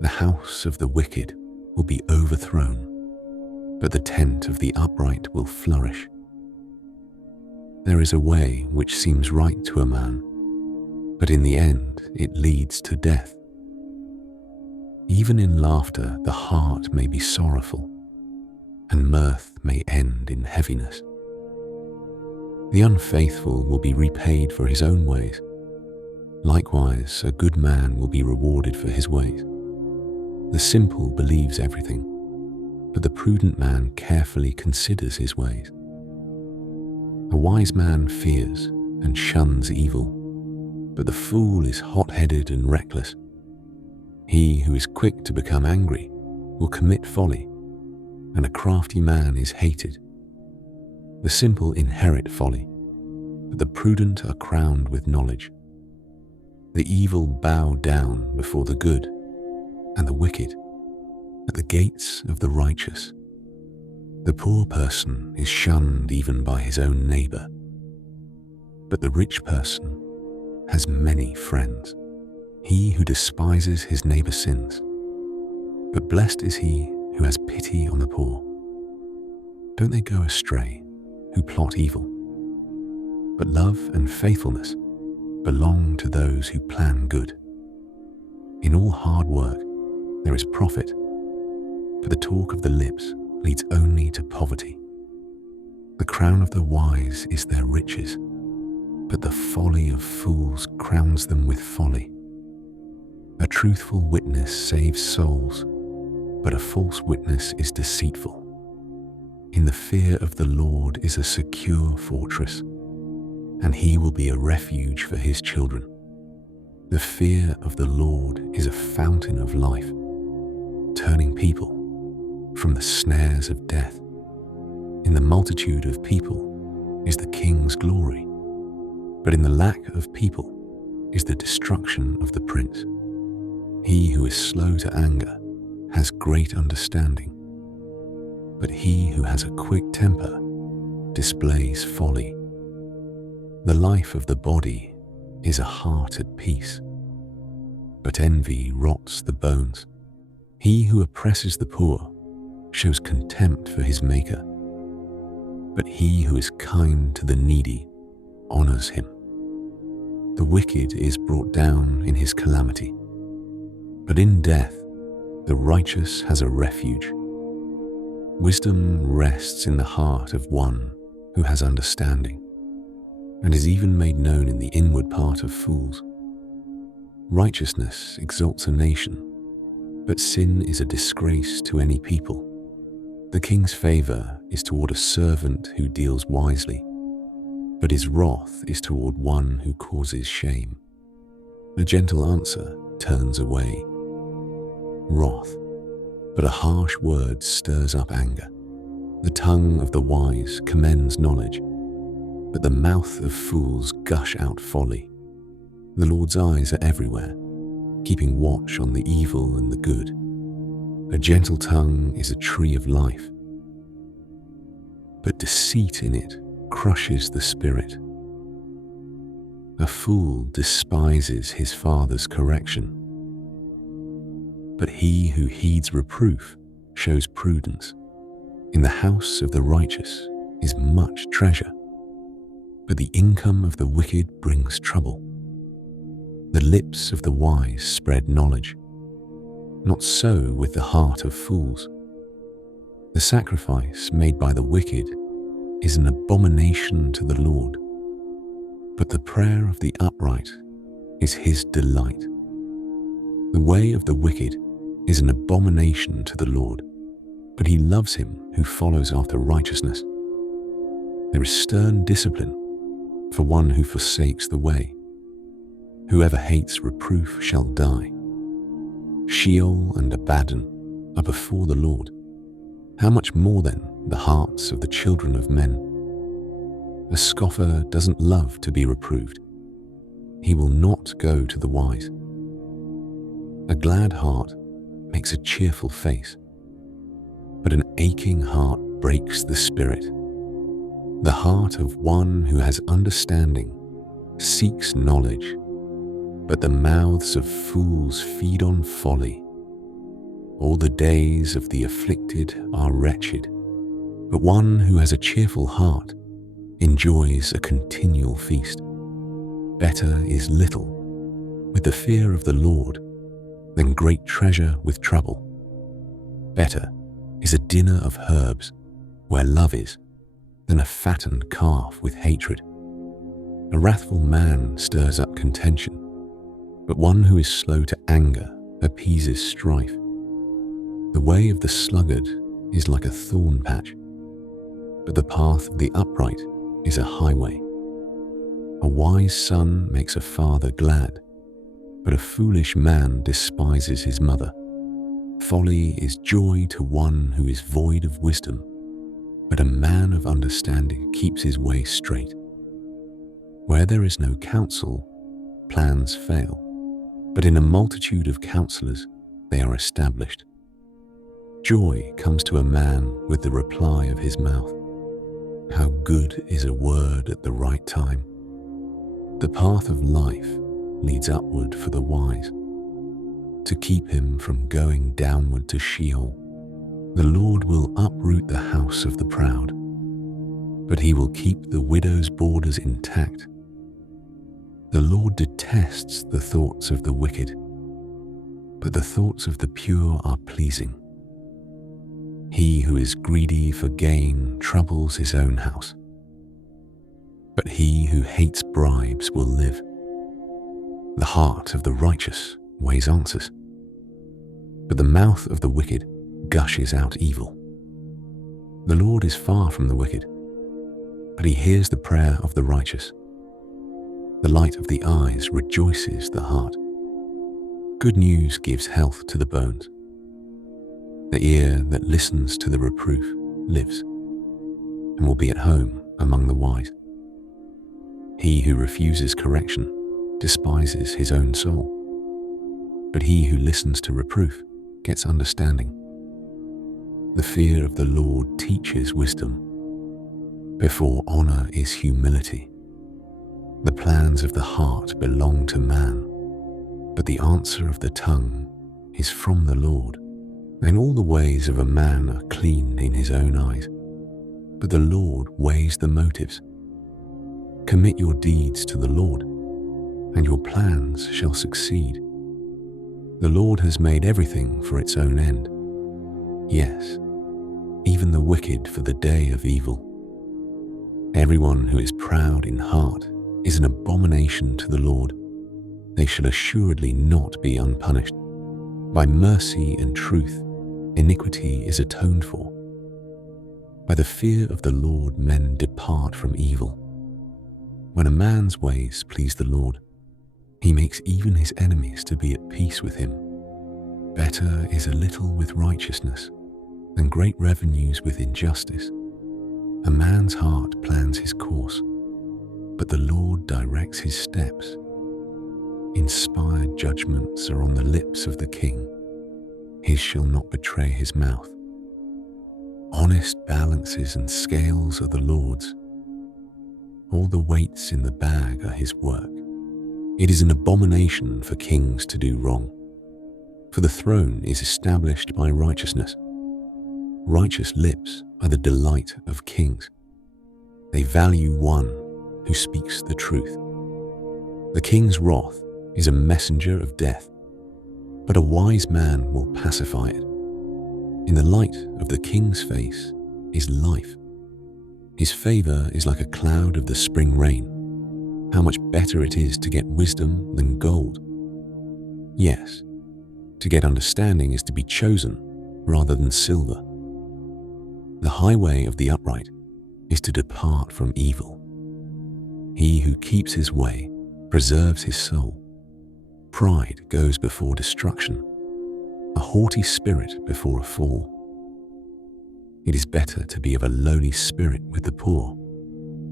The house of the wicked will be overthrown, but the tent of the upright will flourish. There is a way which seems right to a man, but in the end it leads to death. Even in laughter the heart may be sorrowful, and mirth may end in heaviness. The unfaithful will be repaid for his own ways. Likewise, a good man will be rewarded for his ways. The simple believes everything, but the prudent man carefully considers his ways. A wise man fears and shuns evil, but the fool is hot-headed and reckless. He who is quick to become angry will commit folly, and a crafty man is hated. The simple inherit folly, but the prudent are crowned with knowledge. The evil bow down before the good, and the wicked at the gates of the righteous. The poor person is shunned even by his own neighbor, but the rich person has many friends. He who despises his neighbor sins, but blessed is he who has pity on the poor. Don't they go astray who plot evil? But love and faithfulness belong to those who plan good. In all hard work there is profit, but the talk of the lips leads only to poverty. The crown of the wise is their riches, but the folly of fools crowns them with folly. A truthful witness saves souls, but a false witness is deceitful. In the fear of the Lord is a secure fortress, and he will be a refuge for his children. The fear of the Lord is a fountain of life, turning people from the snares of death. In the multitude of people is the king's glory, but in the lack of people is the destruction of the prince. He who is slow to anger has great understanding, but he who has a quick temper displays folly. The life of the body is a heart at peace, but envy rots the bones. He who oppresses the poor shows contempt for his maker, but he who is kind to the needy honors him. The wicked is brought down in his calamity, but in death the righteous has a refuge. Wisdom rests in the heart of one who has understanding, and is even made known in the inward part of fools. Righteousness exalts a nation, but sin is a disgrace to any people. The king's favor is toward a servant who deals wisely, but his wrath is toward one who causes shame. A gentle answer turns away wrath, but a harsh word stirs up anger. The tongue of the wise commends knowledge, but the mouth of fools gush out folly. The Lord's eyes are everywhere, keeping watch on the evil and the good. A gentle tongue is a tree of life, but deceit in it crushes the spirit. A fool despises his father's correction, but he who heeds reproof shows prudence. In the house of the righteous is much treasure, but the income of the wicked brings trouble. The lips of the wise spread knowledge, not so with the heart of fools. The sacrifice made by the wicked is an abomination to the Lord, but the prayer of the upright is his delight. The way of the wicked is an abomination to the Lord, but he loves him who follows after righteousness. There is stern discipline for one who forsakes the way. Whoever hates reproof shall die. Sheol and Abaddon are before the Lord. How much more then the hearts of the children of men? A scoffer doesn't love to be reproved. He will not go to the wise. A glad heart makes a cheerful face, but an aching heart breaks the spirit. The heart of one who has understanding seeks knowledge, but the mouths of fools feed on folly. All the days of the afflicted are wretched, but one who has a cheerful heart enjoys a continual feast. Better is little with the fear of the Lord than great treasure with trouble. Better is a dinner of herbs where love is than a fattened calf with hatred. A wrathful man stirs up contention, but one who is slow to anger appeases strife. The way of the sluggard is like a thorn patch, but the path of the upright is a highway. A wise son makes a father glad, but a foolish man despises his mother. Folly is joy to one who is void of wisdom, but a man of understanding keeps his way straight. Where there is no counsel, plans fail, but in a multitude of counselors they are established. Joy comes to a man with the reply of his mouth. How good is a word at the right time. The path of life leads upward for the wise, to keep him from going downward to Sheol. The Lord will uproot the house of the proud, but he will keep the widow's borders intact. The Lord detests the thoughts of the wicked, but the thoughts of the pure are pleasing. He who is greedy for gain troubles his own house, but he who hates bribes will live. The heart of the righteous weighs answers, but the mouth of the wicked gushes out evil. The Lord is far from the wicked, but he hears the prayer of the righteous. The light of the eyes rejoices the heart. Good news gives health to the bones. The ear that listens to the reproof lives. and will be at home among the wise. He who refuses correction despises his own soul, but he who listens to reproof gets understanding. The fear of the Lord teaches wisdom. Before honor is humility. The plans of the heart belong to man, but the answer of the tongue is from the Lord. And all the ways of a man are clean in his own eyes, but the Lord weighs the motives. Commit your deeds to the Lord, and your plans shall succeed. The Lord has made everything for its own end. Yes, even the wicked for the day of evil. Everyone who is proud in heart is an abomination to the Lord. They shall assuredly not be unpunished. By mercy and truth, iniquity is atoned for. By the fear of the Lord, men depart from evil. When a man's ways please the Lord, he makes even his enemies to be at peace with him. Better is a little with righteousness than great revenues with injustice. A man's heart plans his course, but the Lord directs his steps. Inspired judgments are on the lips of the king. His shall not betray his mouth. Honest balances and scales are the Lord's. All the weights in the bag are his work. It is an abomination for kings to do wrong, for the throne is established by righteousness. Righteous lips are the delight of kings. They value one who speaks the truth. The king's wrath is a messenger of death, but a wise man will pacify it. In the light of the king's face is life. His favor is like a cloud of the spring rain. How much better it is to get wisdom than gold. Yes, to get understanding is to be chosen rather than silver. The highway of the upright is to depart from evil. He who keeps his way preserves his soul. Pride goes before destruction, a haughty spirit before a fall. It is better to be of a lowly spirit with the poor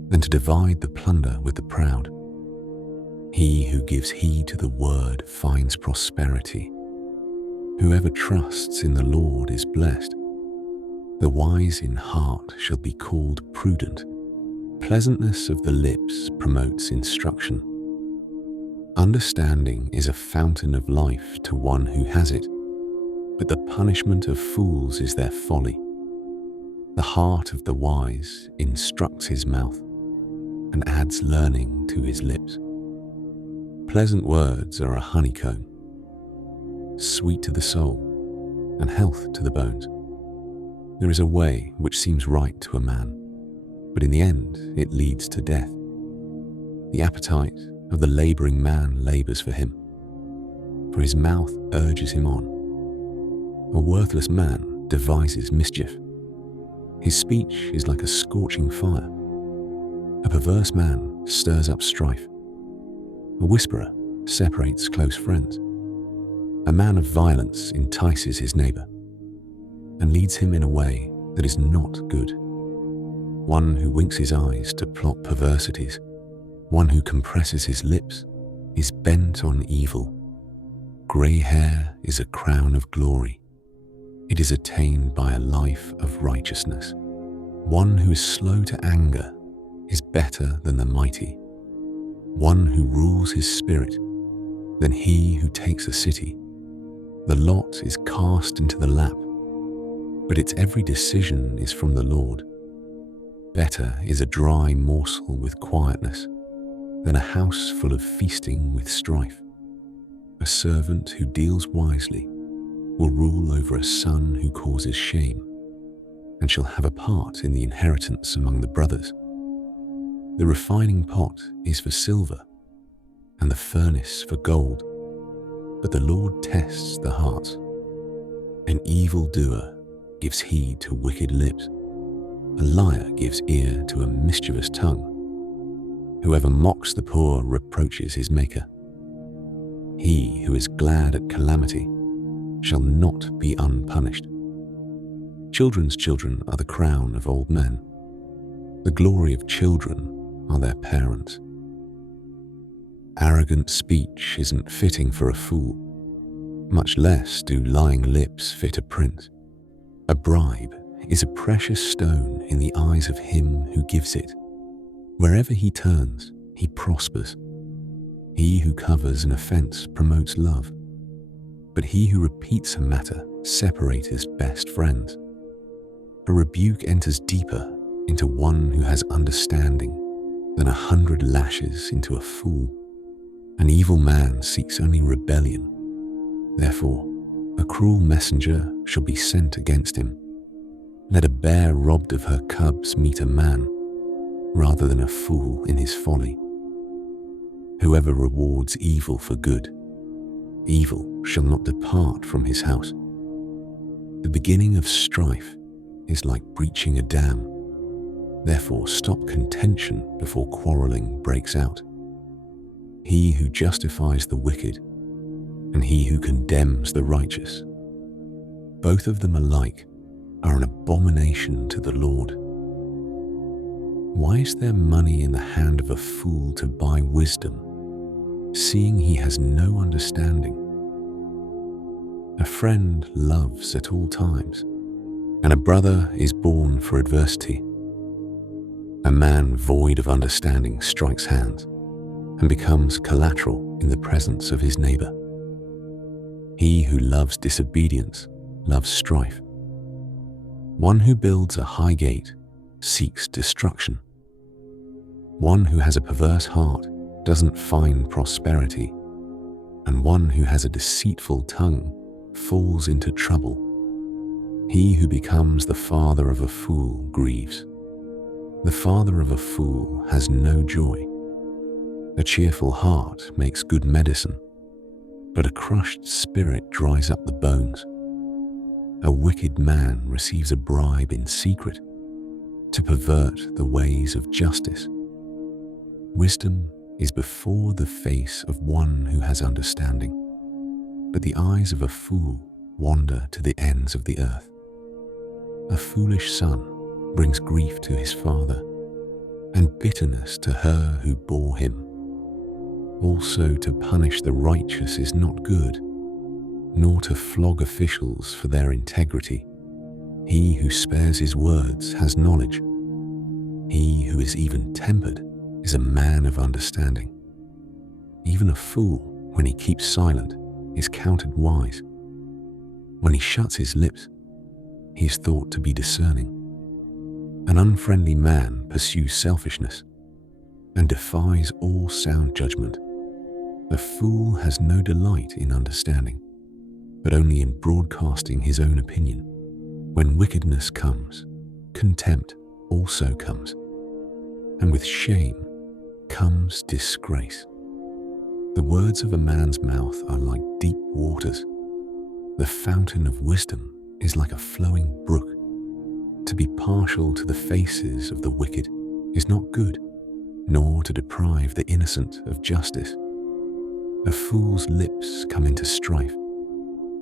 than to divide the plunder with the proud. He who gives heed to the word finds prosperity. Whoever trusts in the Lord is blessed. The wise in heart shall be called prudent. Pleasantness of the lips promotes instruction. Understanding is a fountain of life to one who has it, but the punishment of fools is their folly. The heart of the wise instructs his mouth and adds learning to his lips. Pleasant words are a honeycomb, sweet to the soul and health to the bones. There is a way which seems right to a man, but in the end it leads to death. The appetite of the laboring man labors for him, for his mouth urges him on. A worthless man devises mischief. His speech is like a scorching fire. A perverse man stirs up strife. A whisperer separates close friends. A man of violence entices his neighbor and leads him in a way that is not good. One who winks his eyes to plot perversities, one who compresses his lips, is bent on evil. Gray hair is a crown of glory. It is attained by a life of righteousness. One who is slow to anger is better than the mighty. One who rules his spirit than he who takes a city. The lot is cast into the lap, but its every decision is from the Lord. Better is a dry morsel with quietness than a house full of feasting with strife. A servant who deals wisely will rule over a son who causes shame, and shall have a part in the inheritance among the brothers. The refining pot is for silver, and the furnace for gold, but the Lord tests the hearts. An evildoer gives heed to wicked lips. A liar gives ear to a mischievous tongue. Whoever mocks the poor reproaches his maker. He who is glad at calamity shall not be unpunished. Children's children are the crown of old men, The glory of children are their parents. Arrogant speech isn't fitting for a fool, much less do lying lips fit a prince. A bribe is a precious stone in the eyes of him who gives it. Wherever he turns, he prospers. He who covers an offense promotes love, but he who repeats a matter separates his best friends. A rebuke enters deeper into one who has understanding than 100 lashes into a fool. An evil man seeks only rebellion. Therefore, a cruel messenger shall be sent against him. Let a bear robbed of her cubs meet a man, rather than a fool in his folly. Whoever rewards evil for good, evil shall not depart from his house. The beginning of strife is like breaching a dam. Therefore, stop contention before quarreling breaks out. He who justifies the wicked and he who condemns the righteous, both of them alike are an abomination to the Lord. Why is there money in the hand of a fool to buy wisdom, seeing he has no understanding? A friend loves at all times, and a brother is born for adversity. A man void of understanding strikes hands and becomes collateral in the presence of his neighbor. He who loves disobedience loves strife. One who builds a high gate seeks destruction. One who has a perverse heart doesn't find prosperity, and one who has a deceitful tongue falls into trouble. He who becomes the father of a fool grieves. The father of a fool has no joy. A cheerful heart makes good medicine, but a crushed spirit dries up the bones. A wicked man receives a bribe in secret to pervert the ways of justice. Wisdom is before the face of one who has understanding, but the eyes of a fool wander to the ends of the earth. A foolish son brings grief to his father, and bitterness to her who bore him. Also, to punish the righteous is not good, nor to flog officials for their integrity. He who spares his words has knowledge. He who is even-tempered is a man of understanding. Even a fool, when he keeps silent, is counted wise. When he shuts his lips, he is thought to be discerning. An unfriendly man pursues selfishness and defies all sound judgment. A fool has no delight in understanding, but only in broadcasting his own opinion. When wickedness comes, contempt also comes, and with shame comes disgrace. The words of a man's mouth are like deep waters. The fountain of wisdom is like a flowing brook. To be partial to the faces of the wicked is not good, nor to deprive the innocent of justice. A fool's lips come into strife,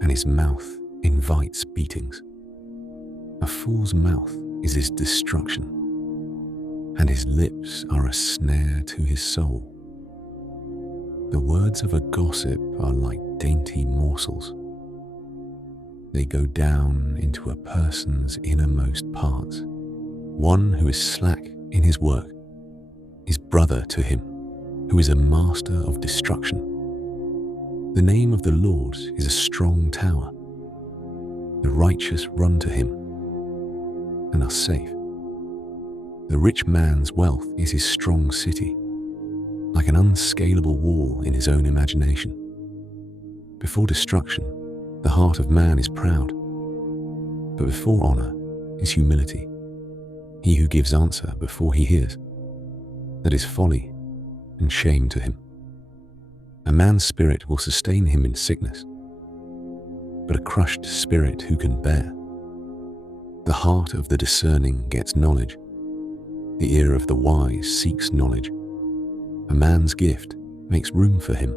and his mouth invites beatings. A fool's mouth is his destruction, and his lips are a snare to his soul. The words of a gossip are like dainty morsels. They go down into a person's innermost parts. One who is slack in his work is brother to him who is a master of destruction. The name of the Lord is a strong tower. The righteous run to him and are safe. The rich man's wealth is his strong city, like an unscalable wall in his own imagination. Before destruction, the heart of man is proud, but before honor is humility. He who gives answer before he hears, that is folly and shame to him. A man's spirit will sustain him in sickness, but a crushed spirit who can bear? The heart of the discerning gets knowledge. The ear of the wise seeks knowledge. A man's gift makes room for him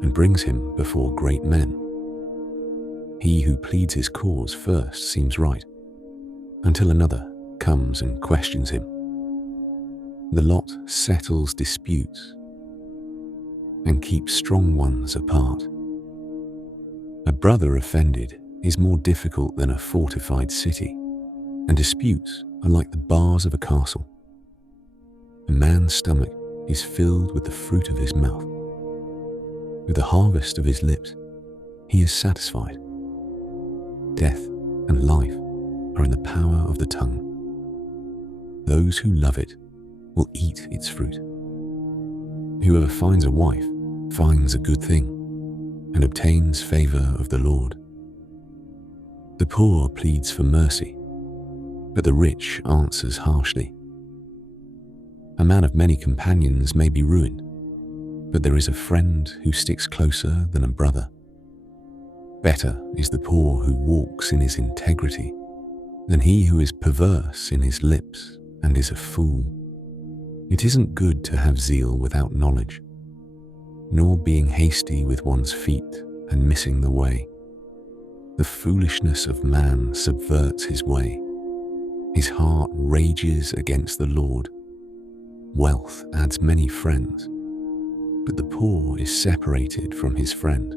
and brings him before great men. He who pleads his cause first seems right, until another comes and questions him. The lot settles disputes and keeps strong ones apart. A brother offended is more difficult than a fortified city, and disputes are like the bars of a castle. A man's stomach is filled with the fruit of his mouth. With the harvest of his lips, he is satisfied. Death and life are in the power of the tongue. Those who love it will eat its fruit. Whoever finds a wife finds a good thing and obtains favor of the Lord. The poor pleads for mercy, but the rich answers harshly. A man of many companions may be ruined, but there is a friend who sticks closer than a brother. Better is the poor who walks in his integrity than he who is perverse in his lips and is a fool. It isn't good to have zeal without knowledge, nor being hasty with one's feet and missing the way. The foolishness of man subverts his way. His heart rages against the Lord. Wealth adds many friends, but the poor is separated from his friend.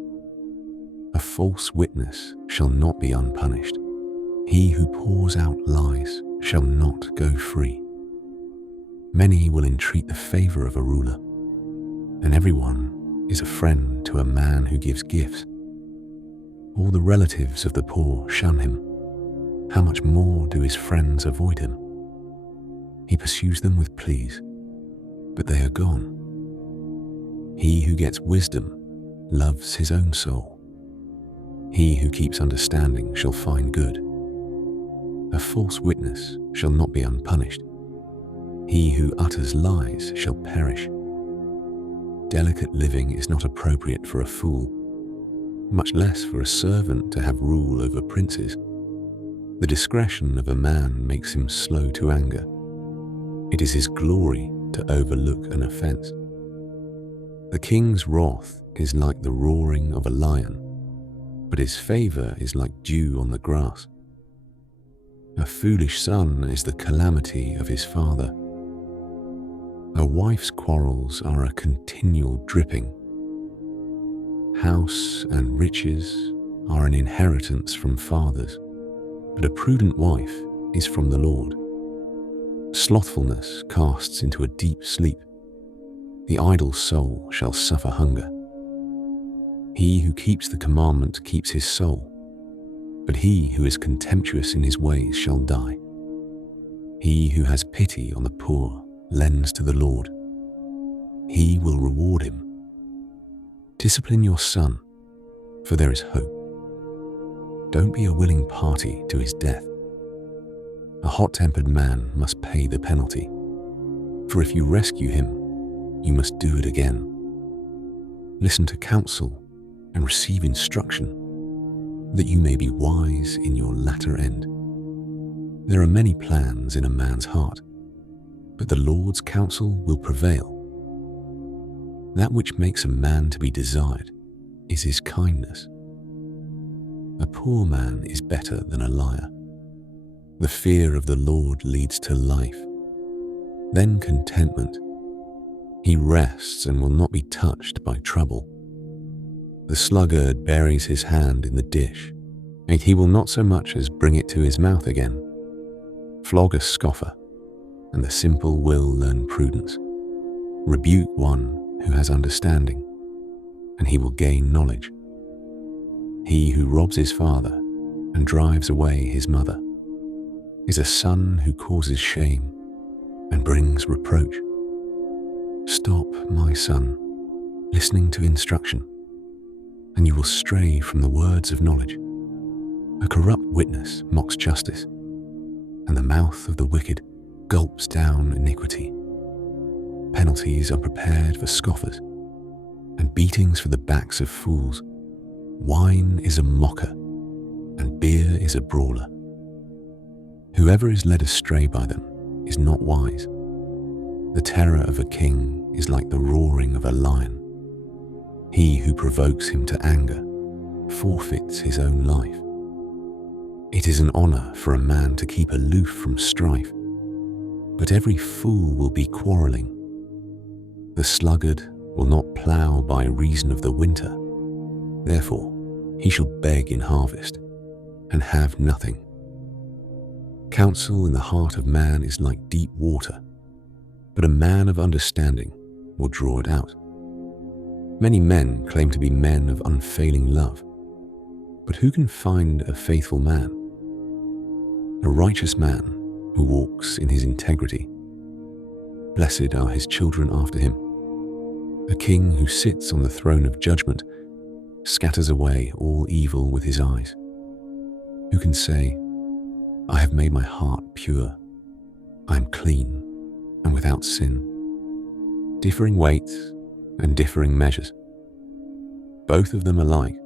A false witness shall not be unpunished. He who pours out lies shall not go free. Many will entreat the favor of a ruler, and everyone is a friend to a man who gives gifts. All the relatives of the poor shun him. How much more do his friends avoid him? He pursues them with pleas, but they are gone. He who gets wisdom loves his own soul. He who keeps understanding shall find good. A false witness shall not be unpunished. He who utters lies shall perish. Delicate living is not appropriate for a fool, much less for a servant to have rule over princes. The discretion of a man makes him slow to anger. It is his glory to overlook an offense. The king's wrath is like the roaring of a lion, but his favor is like dew on the grass. A foolish son is the calamity of his father. A wife's quarrels are a continual dripping. House and riches are an inheritance from fathers, but a prudent wife is from the Lord. Slothfulness casts into a deep sleep. The idle soul shall suffer hunger. He who keeps the commandment keeps his soul, but he who is contemptuous in his ways shall die. He who has pity on the poor lends to the Lord. He will reward him. Discipline your son, for there is hope. Don't be a willing party to his death. A hot-tempered man must pay the penalty, for if you rescue him, you must do it again. Listen to counsel and receive instruction, that you may be wise in your latter end. There are many plans in a man's heart, but the Lord's counsel will prevail. That which makes a man to be desired is his kindness. A poor man is better than a liar. The fear of the Lord leads to life, then contentment. He rests and will not be touched by trouble. The sluggard buries his hand in the dish, and he will not so much as bring it to his mouth again. Flog a scoffer, and the simple will learn prudence. Rebuke one who has understanding, and he will gain knowledge. He who robs his father and drives away his mother is a son who causes shame and brings reproach. Stop, my son, listening to instruction, and you will stray from the words of knowledge. A corrupt witness mocks justice, and the mouth of the wicked gulps down iniquity. Penalties are prepared for scoffers, and beatings for the backs of fools. Wine is a mocker, and beer is a brawler. Whoever is led astray by them is not wise. The terror of a king is like the roaring of a lion. He who provokes him to anger forfeits his own life. It is an honor for a man to keep aloof from strife, But every fool will be quarreling. The sluggard will not plough by reason of the winter. Therefore, he shall beg in harvest and have nothing. Counsel in the heart of man is like deep water, but a man of understanding will draw it out. Many men claim to be men of unfailing love, but who can find a faithful man? A righteous man who walks in his integrity. Blessed are his children after him. A king who sits on the throne of judgment scatters away all evil with his eyes. Who can say, I have made my heart pure, I am clean and without sin? Differing weights and differing measures, both of them alike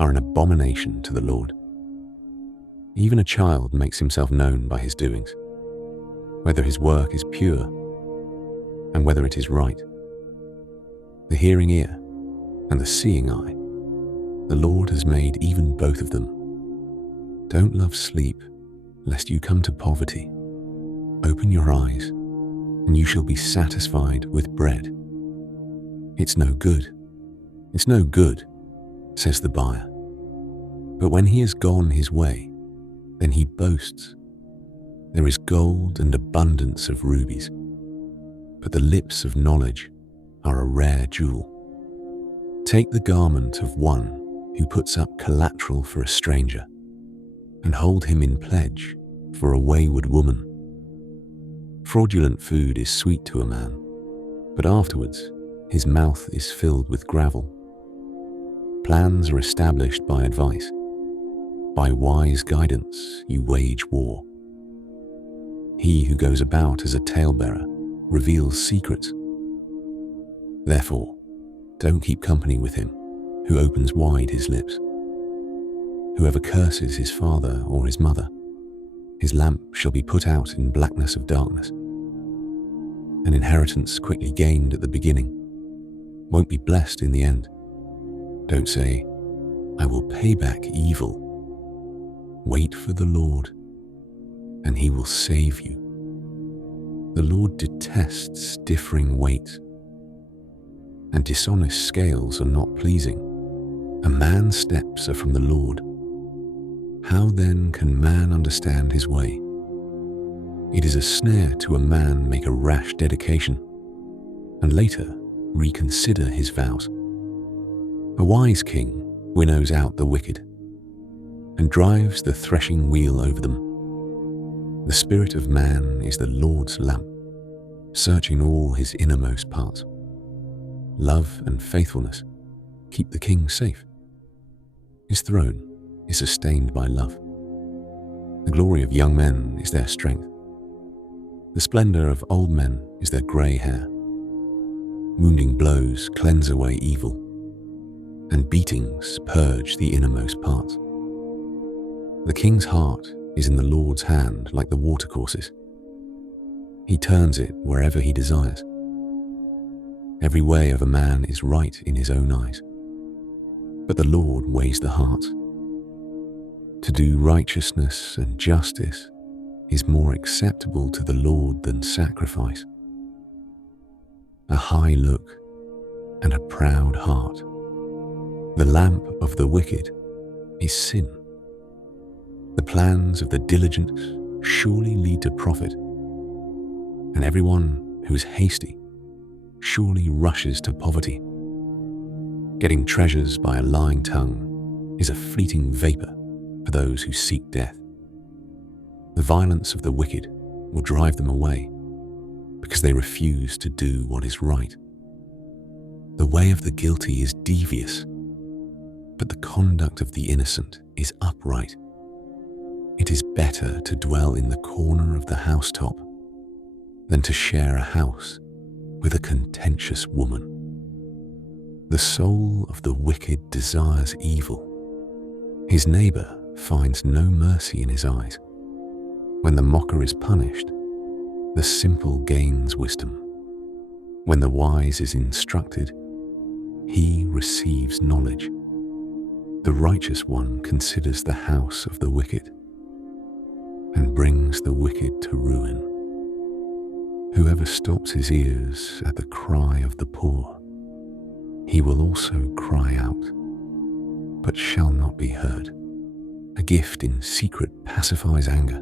are an abomination to the Lord. Even a child makes himself known by his doings, whether his work is pure and whether it is right. The hearing ear and the seeing eye, the Lord has made even both of them. Don't love sleep, lest you come to poverty. Open your eyes, and you shall be satisfied with bread. It's no good, says the buyer. But when he has gone his way, then he boasts. There is gold and abundance of rubies, but the lips of knowledge are a rare jewel. Take the garment of one who puts up collateral for a stranger, and hold him in pledge for a wayward woman. Fraudulent food is sweet to a man, but afterwards his mouth is filled with gravel. Plans are established by advice. By wise guidance you wage war. He who goes about as a talebearer reveals secrets. Therefore, don't keep company with him who opens wide his lips. Whoever curses his father or his mother, his lamp shall be put out in blackness of darkness. An inheritance quickly gained at the beginning won't be blessed in the end. Don't say, I will pay back evil. Wait for the Lord, and he will save you. The Lord detests differing weight, and dishonest scales are not pleasing. A man's steps are from the Lord. How then can man understand his way? It is a snare to a man make a rash dedication, and later reconsider his vows. A wise king winnows out the wicked, and drives the threshing wheel over them. The spirit of man is the Lord's lamp, searching all his innermost parts. Love and faithfulness keep the king safe. His throne is sustained by love. The glory of young men is their strength. The splendor of old men is their grey hair. Wounding blows cleanse away evil, and beatings purge the innermost parts. The king's heart is in the Lord's hand like the watercourses. He turns it wherever he desires. Every way of a man is right in his own eyes, but the Lord weighs the heart. To do righteousness and justice is more acceptable to the Lord than sacrifice. A high look and a proud heart. The lamp of the wicked is sin. The plans of the diligent surely lead to profit, and everyone who is hasty surely rushes to poverty. Getting treasures by a lying tongue is a fleeting vapor for those who seek death. The violence of the wicked will drive them away because they refuse to do what is right. The way of the guilty is devious, but the conduct of the innocent is upright. It is better to dwell in the corner of the housetop than to share a house with a contentious woman. The soul of the wicked desires evil. His neighbor finds no mercy in his eyes. When the mocker is punished, the simple gains wisdom. When the wise is instructed, he receives knowledge. The righteous one considers the house of the wicked and brings the wicked to ruin. Whoever stops his ears at the cry of the poor, he will also cry out, but shall not be heard. A gift in secret pacifies anger,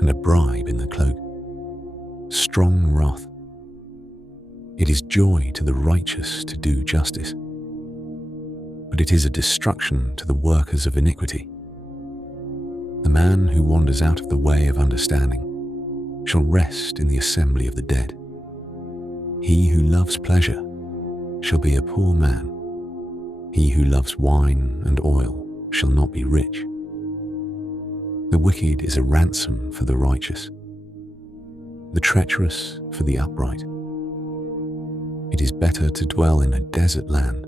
and a bribe in the cloak, strong wrath. It is joy to the righteous to do justice, but it is a destruction to the workers of iniquity. The man who wanders out of the way of understanding shall rest in the assembly of the dead. He who loves pleasure shall be a poor man. He who loves wine and oil shall not be rich. The wicked is a ransom for the righteous, the treacherous for the upright. It is better to dwell in a desert land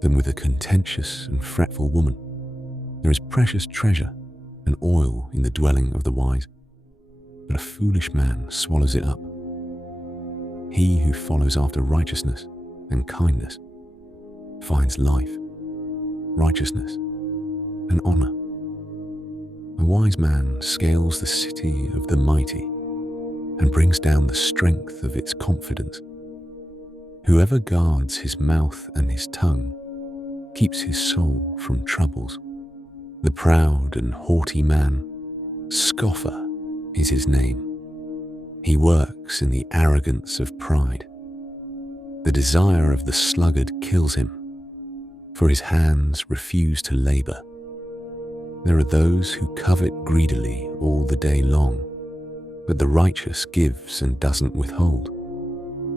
than with a contentious and fretful woman. There is precious treasure and oil in the dwelling of the wise, but a foolish man swallows it up. He who follows after righteousness and kindness finds life, righteousness, and honor. A wise man scales the city of the mighty and brings down the strength of its confidence. Whoever guards his mouth and his tongue keeps his soul from troubles. The proud and haughty man, scoffer is his name. He works in the arrogance of pride. The desire of the sluggard kills him, for his hands refuse to labor. There are those who covet greedily all the day long, but the righteous gives and doesn't withhold.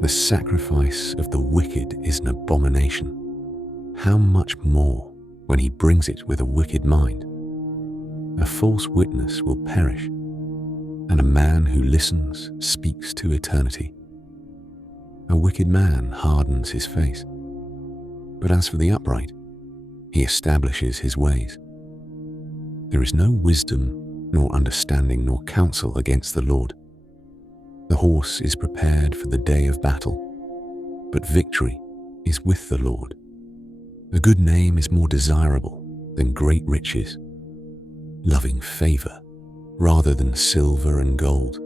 The sacrifice of the wicked is an abomination. How much more when he brings it with a wicked mind? A false witness will perish, and a man who listens speaks to eternity. A wicked man hardens his face, but as for the upright, he establishes his ways. There is no wisdom, nor understanding, nor counsel against the Lord. The horse is prepared for the day of battle, but victory is with the Lord. A good name is more desirable than great riches, loving favor rather than silver and gold.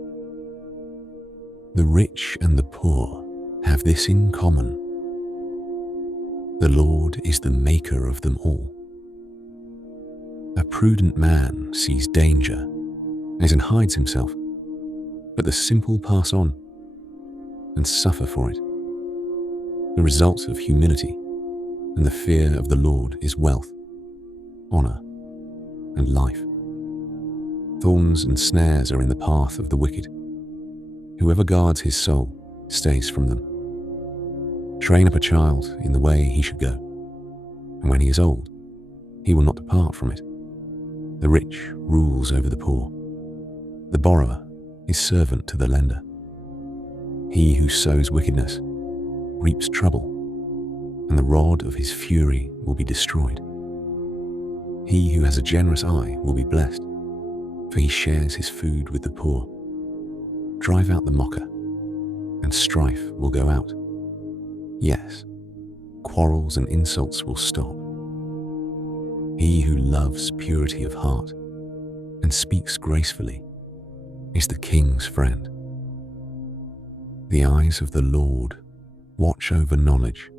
The rich and the poor have this in common: the Lord is the maker of them all. A prudent man sees danger and hides himself, but the simple pass on and suffer for it. The result of humility and the fear of the Lord is wealth, honor, and life. Thorns and snares are in the path of the wicked. Whoever guards his soul stays from them. Train up a child in the way he should go, and when he is old, he will not depart from it. The rich rules over the poor. The borrower is servant to the lender. He who sows wickedness reaps trouble, and the rod of his fury will be destroyed. He who has a generous eye will be blessed, for he shares his food with the poor. Drive out the mocker, and strife will go out. Yes, quarrels and insults will stop. He who loves purity of heart and speaks gracefully is the king's friend. The eyes of the Lord watch over knowledge,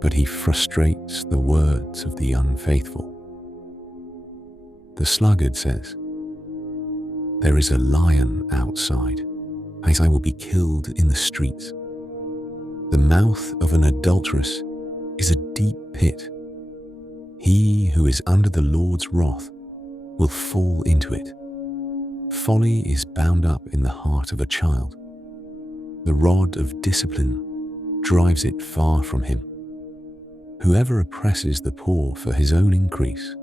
but he frustrates the words of the unfaithful. The sluggard says, "There is a lion outside, and I will be killed in the streets." The mouth of an adulteress is a deep pit. He who is under the Lord's wrath will fall into it. Folly is bound up in the heart of a child. The rod of discipline drives it far from him. Whoever oppresses the poor for his own increase,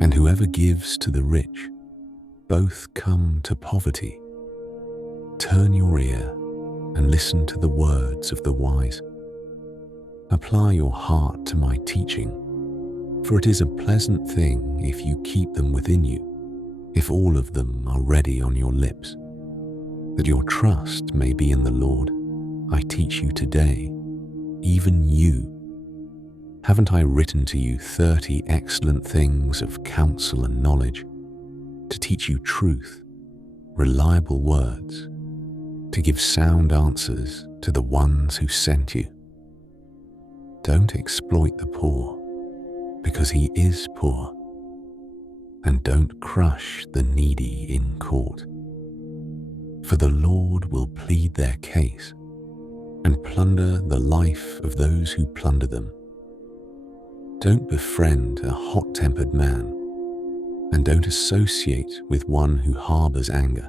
and whoever gives to the rich, both come to poverty. Turn your ear and listen to the words of the wise. Apply your heart to my teaching, for it is a pleasant thing if you keep them within you, if all of them are ready on your lips. That your trust may be in the Lord, I teach you today, even you. Haven't I written to you 30 excellent things of counsel and knowledge, to teach you truth, reliable words, to give sound answers to the ones who sent you. Don't exploit the poor, because he is poor, and don't crush the needy in court. For the Lord will plead their case and plunder the life of those who plunder them. Don't befriend a hot-tempered man, and don't associate with one who harbors anger,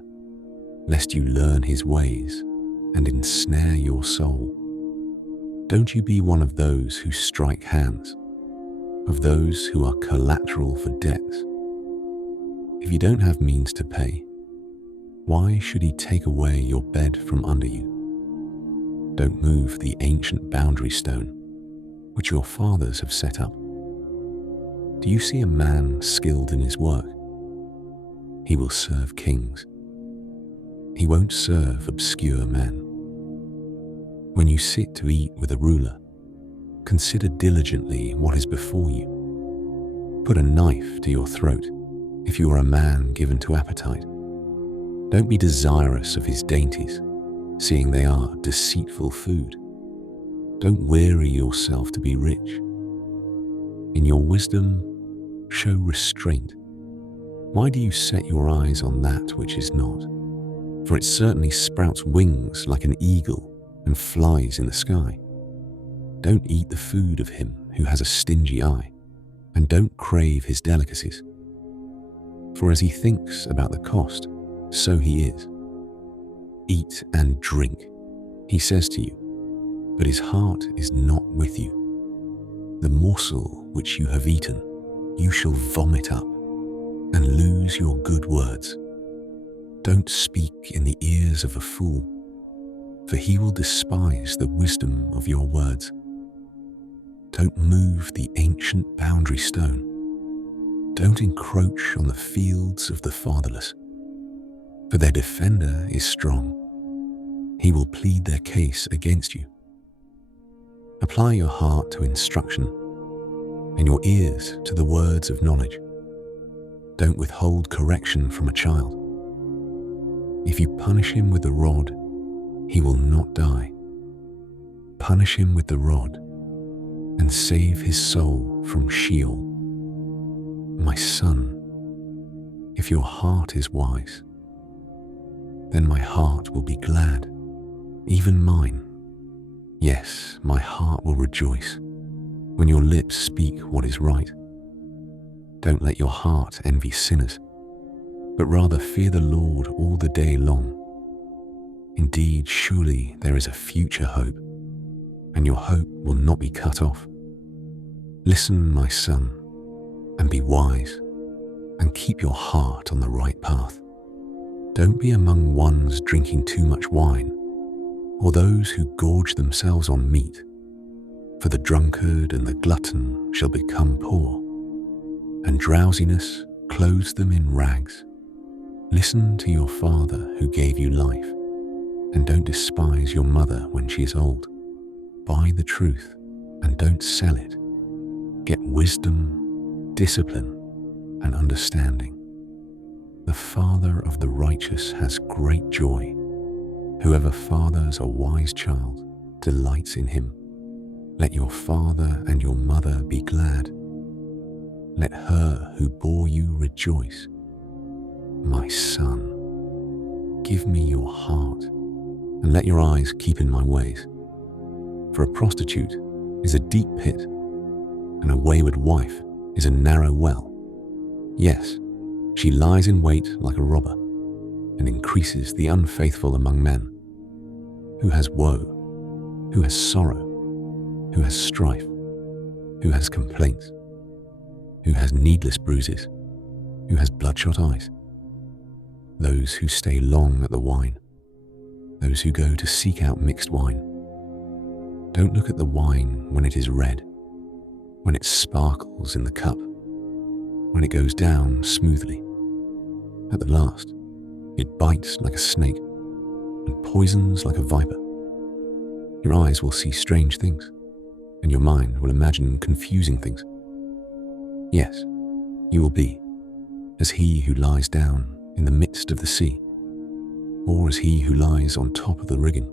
lest you learn his ways and ensnare your soul. Don't you be one of those who strike hands, of those who are collateral for debts. If you don't have means to pay, why should he take away your bed from under you? Don't move the ancient boundary stone, which your fathers have set up. Do you see a man skilled in his work? He will serve kings. He won't serve obscure men. When you sit to eat with a ruler, consider diligently what is before you. Put a knife to your throat if you are a man given to appetite. Don't be desirous of his dainties, seeing they are deceitful food. Don't weary yourself to be rich. In your wisdom, show restraint. Why do you set your eyes on that which is not? For it certainly sprouts wings like an eagle and flies in the sky. Don't eat the food of him who has a stingy eye, and don't crave his delicacies. For as he thinks about the cost, so he is. Eat and drink, he says to you, but his heart is not with you. The morsel which you have eaten, you shall vomit up and lose your good words. Don't speak in the ears of a fool, for he will despise the wisdom of your words. Don't move the ancient boundary stone. Don't encroach on the fields of the fatherless, for their defender is strong. He will plead their case against you. Apply your heart to instruction and your ears to the words of knowledge. Don't withhold correction from a child. If you punish him with the rod, he will not die. Punish him with the rod and save his soul from Sheol. My son, if your heart is wise, then my heart will be glad, even mine. Yes, my heart will rejoice when your lips speak what is right. Don't let your heart envy sinners, but rather fear the Lord all the day long. Indeed, surely there is a future hope, and your hope will not be cut off. Listen, my son, and be wise, and keep your heart on the right path. Don't be among ones drinking too much wine, or those who gorge themselves on meat, for the drunkard and the glutton shall become poor, and drowsiness clothes them in rags. Listen to your father who gave you life, and don't despise your mother when she is old. Buy the truth and don't sell it. Get wisdom, discipline, and understanding. The father of the righteous has great joy. Whoever fathers a wise child delights in him. Let your father and your mother be glad. Let her who bore you rejoice. My son, give me your heart, and let your eyes keep in my ways. For a prostitute is a deep pit, and a wayward wife is a narrow well. Yes, she lies in wait like a robber, and increases the unfaithful among men. Who has woe? Who has sorrow? Who has strife? Who has complaints? Who has needless bruises? Who has bloodshot eyes? Those who stay long at the wine, those who go to seek out mixed wine. Don't look at the wine when it is red, when it sparkles in the cup, when it goes down smoothly. At the last, it bites like a snake and poisons like a viper. Your eyes will see strange things, and your mind will imagine confusing things. Yes, you will be as he who lies down in the midst of the sea, or as he who lies on top of the rigging.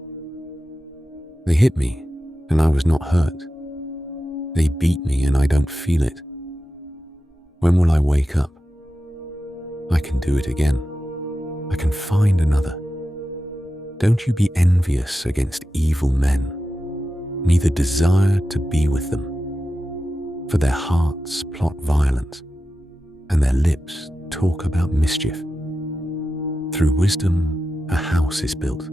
They hit me, and I was not hurt. They beat me, and I don't feel it. When will I wake up? I can do it again. I can find another. Don't you be envious against evil men, neither desire to be with them. For their hearts plot violence, and their lips talk about mischief. Through wisdom a house is built.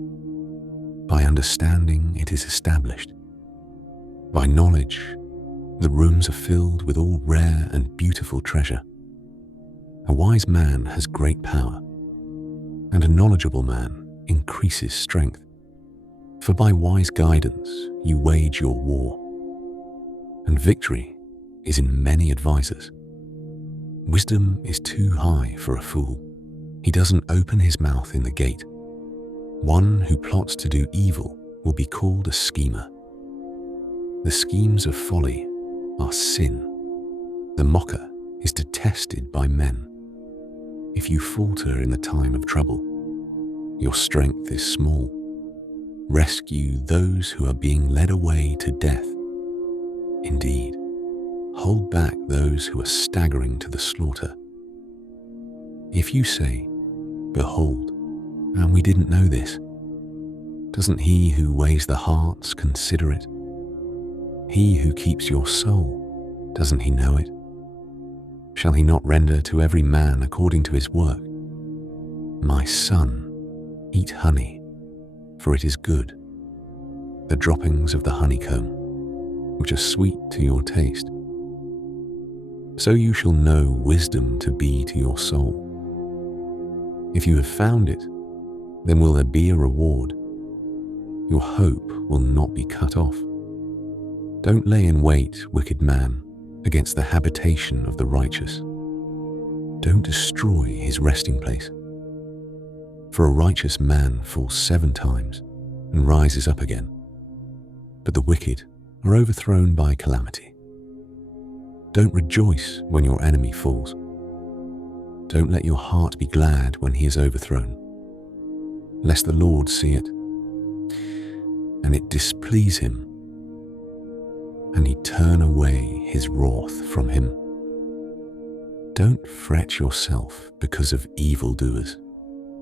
By understanding it is established. By knowledge the rooms are filled with all rare and beautiful treasure. A wise man has great power, and a knowledgeable man increases strength. For by wise guidance you wage your war, and victory is in many advisers. Wisdom is too high for a fool. He doesn't open his mouth in the gate. One who plots to do evil will be called a schemer. The schemes of folly are sin. The mocker is detested by men. If you falter in the time of trouble, your strength is small. Rescue those who are being led away to death. Indeed, hold back those who are staggering to the slaughter. If you say, "Behold, and we didn't know this," doesn't he who weighs the hearts consider it? He who keeps your soul, doesn't he know it? Shall he not render to every man according to his work? My son, eat honey, for it is good, the droppings of the honeycomb, which are sweet to your taste. So you shall know wisdom to be to your soul. If you have found it, then will there be a reward. Your hope will not be cut off. Don't lay in wait, wicked man, against the habitation of the righteous. Don't destroy his resting place. For a righteous man falls 7 times and rises up again, but the wicked are overthrown by calamity. Don't rejoice when your enemy falls. Don't let your heart be glad when he is overthrown, lest the Lord see it, and it displease him, and he turn away his wrath from him. Don't fret yourself because of evildoers,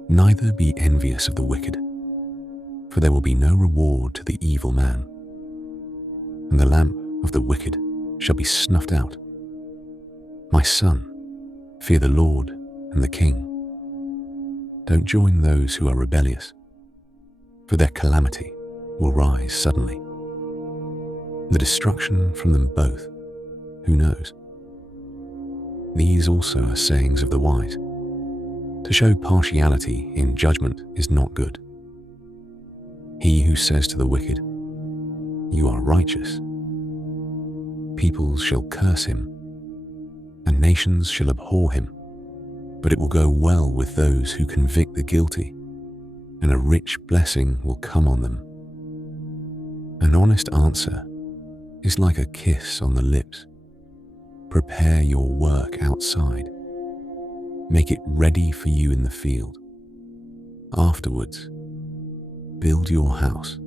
neither be envious of the wicked, for there will be no reward to the evil man, and the lamp of the wicked shall be snuffed out. My son, fear the Lord and the King. Don't join those who are rebellious, for their calamity will rise suddenly. The destruction from them both, who knows? These also are sayings of the wise. To show partiality in judgment is not good. He who says to the wicked, "You are righteous," peoples shall curse him, and nations shall abhor him, but it will go well with those who convict the guilty, and a rich blessing will come on them. An honest answer is like a kiss on the lips. Prepare your work outside. Make it ready for you in the field. Afterwards, build your house.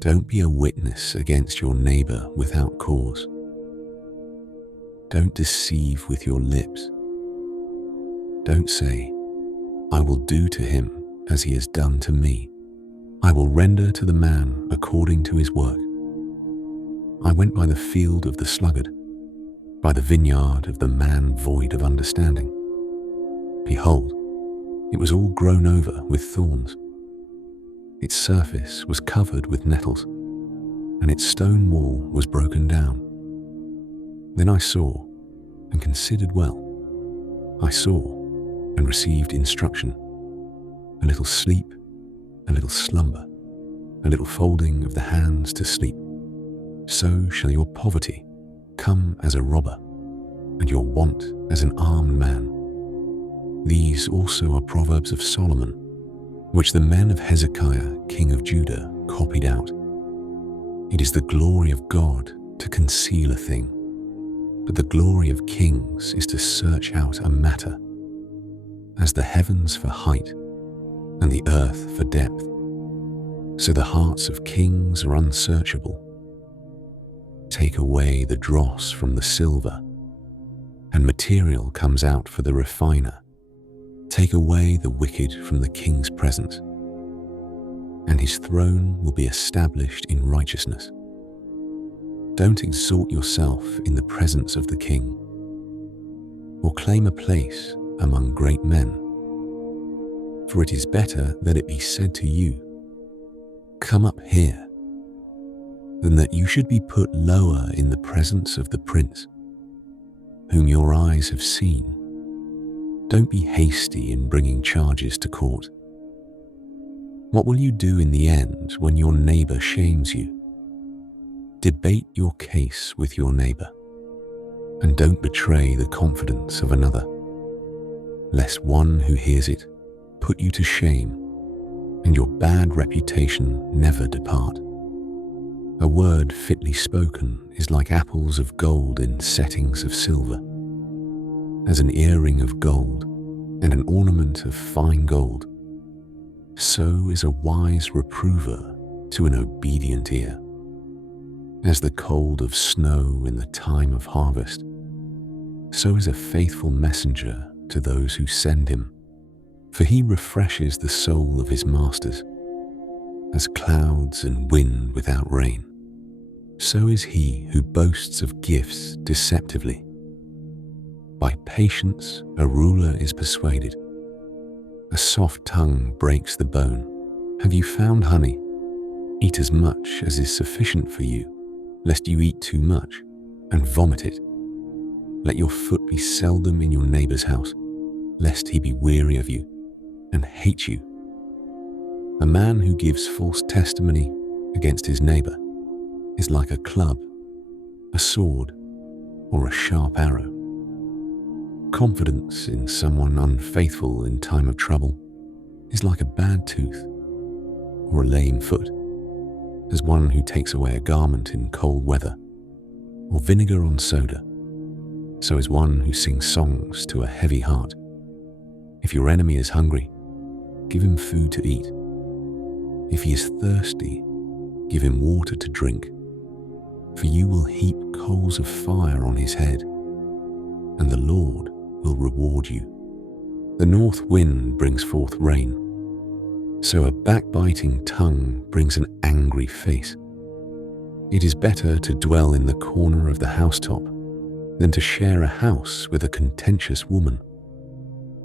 Don't be a witness against your neighbor without cause. Don't deceive with your lips. Don't say, "I will do to him as he has done to me. I will render to the man according to his work." I went by the field of the sluggard, by the vineyard of the man void of understanding. Behold, it was all grown over with thorns. Its surface was covered with nettles, and its stone wall was broken down. Then I saw and considered well. I saw and received instruction. A little sleep, a little slumber, a little folding of the hands to sleep. So shall your poverty come as a robber, and your want as an armed man. These also are proverbs of Solomon, which the men of Hezekiah, king of Judah, copied out. It is the glory of God to conceal a thing, but the glory of kings is to search out a matter. As the heavens for height, and the earth for depth. So the hearts of kings are unsearchable. Take away the dross from the silver, and material comes out for the refiner. Take away the wicked from the king's presence, and his throne will be established in righteousness. Don't exalt yourself in the presence of the king, or claim a place among great men. For it is better that it be said to you, "Come up here," than that you should be put lower in the presence of the prince, whom your eyes have seen. Don't be hasty in bringing charges to court. What will you do in the end when your neighbor shames you? Debate your case with your neighbor, and don't betray the confidence of another, lest one who hears it put you to shame, and your bad reputation never depart. A word fitly spoken is like apples of gold in settings of silver, as an earring of gold and an ornament of fine gold. So is a wise reprover to an obedient ear. As the cold of snow in the time of harvest, so is a faithful messenger to those who send him. For he refreshes the soul of his masters, as clouds and wind without rain. So is he who boasts of gifts deceptively. By patience a ruler is persuaded. A soft tongue breaks the bone. Have you found honey? Eat as much as is sufficient for you, lest you eat too much and vomit it. Let your foot be seldom in your neighbor's house, lest he be weary of you and hate you. A man who gives false testimony against his neighbor is like a club, a sword, or a sharp arrow. Confidence in someone unfaithful in time of trouble is like a bad tooth or a lame foot, as one who takes away a garment in cold weather, or vinegar on soda. So is one who sings songs to a heavy heart. If your enemy is hungry, give him food to eat. If he is thirsty, give him water to drink. For you will heap coals of fire on his head, and the Lord will reward you. The north wind brings forth rain, so a backbiting tongue brings an angry face. It is better to dwell in the corner of the housetop than to share a house with a contentious woman.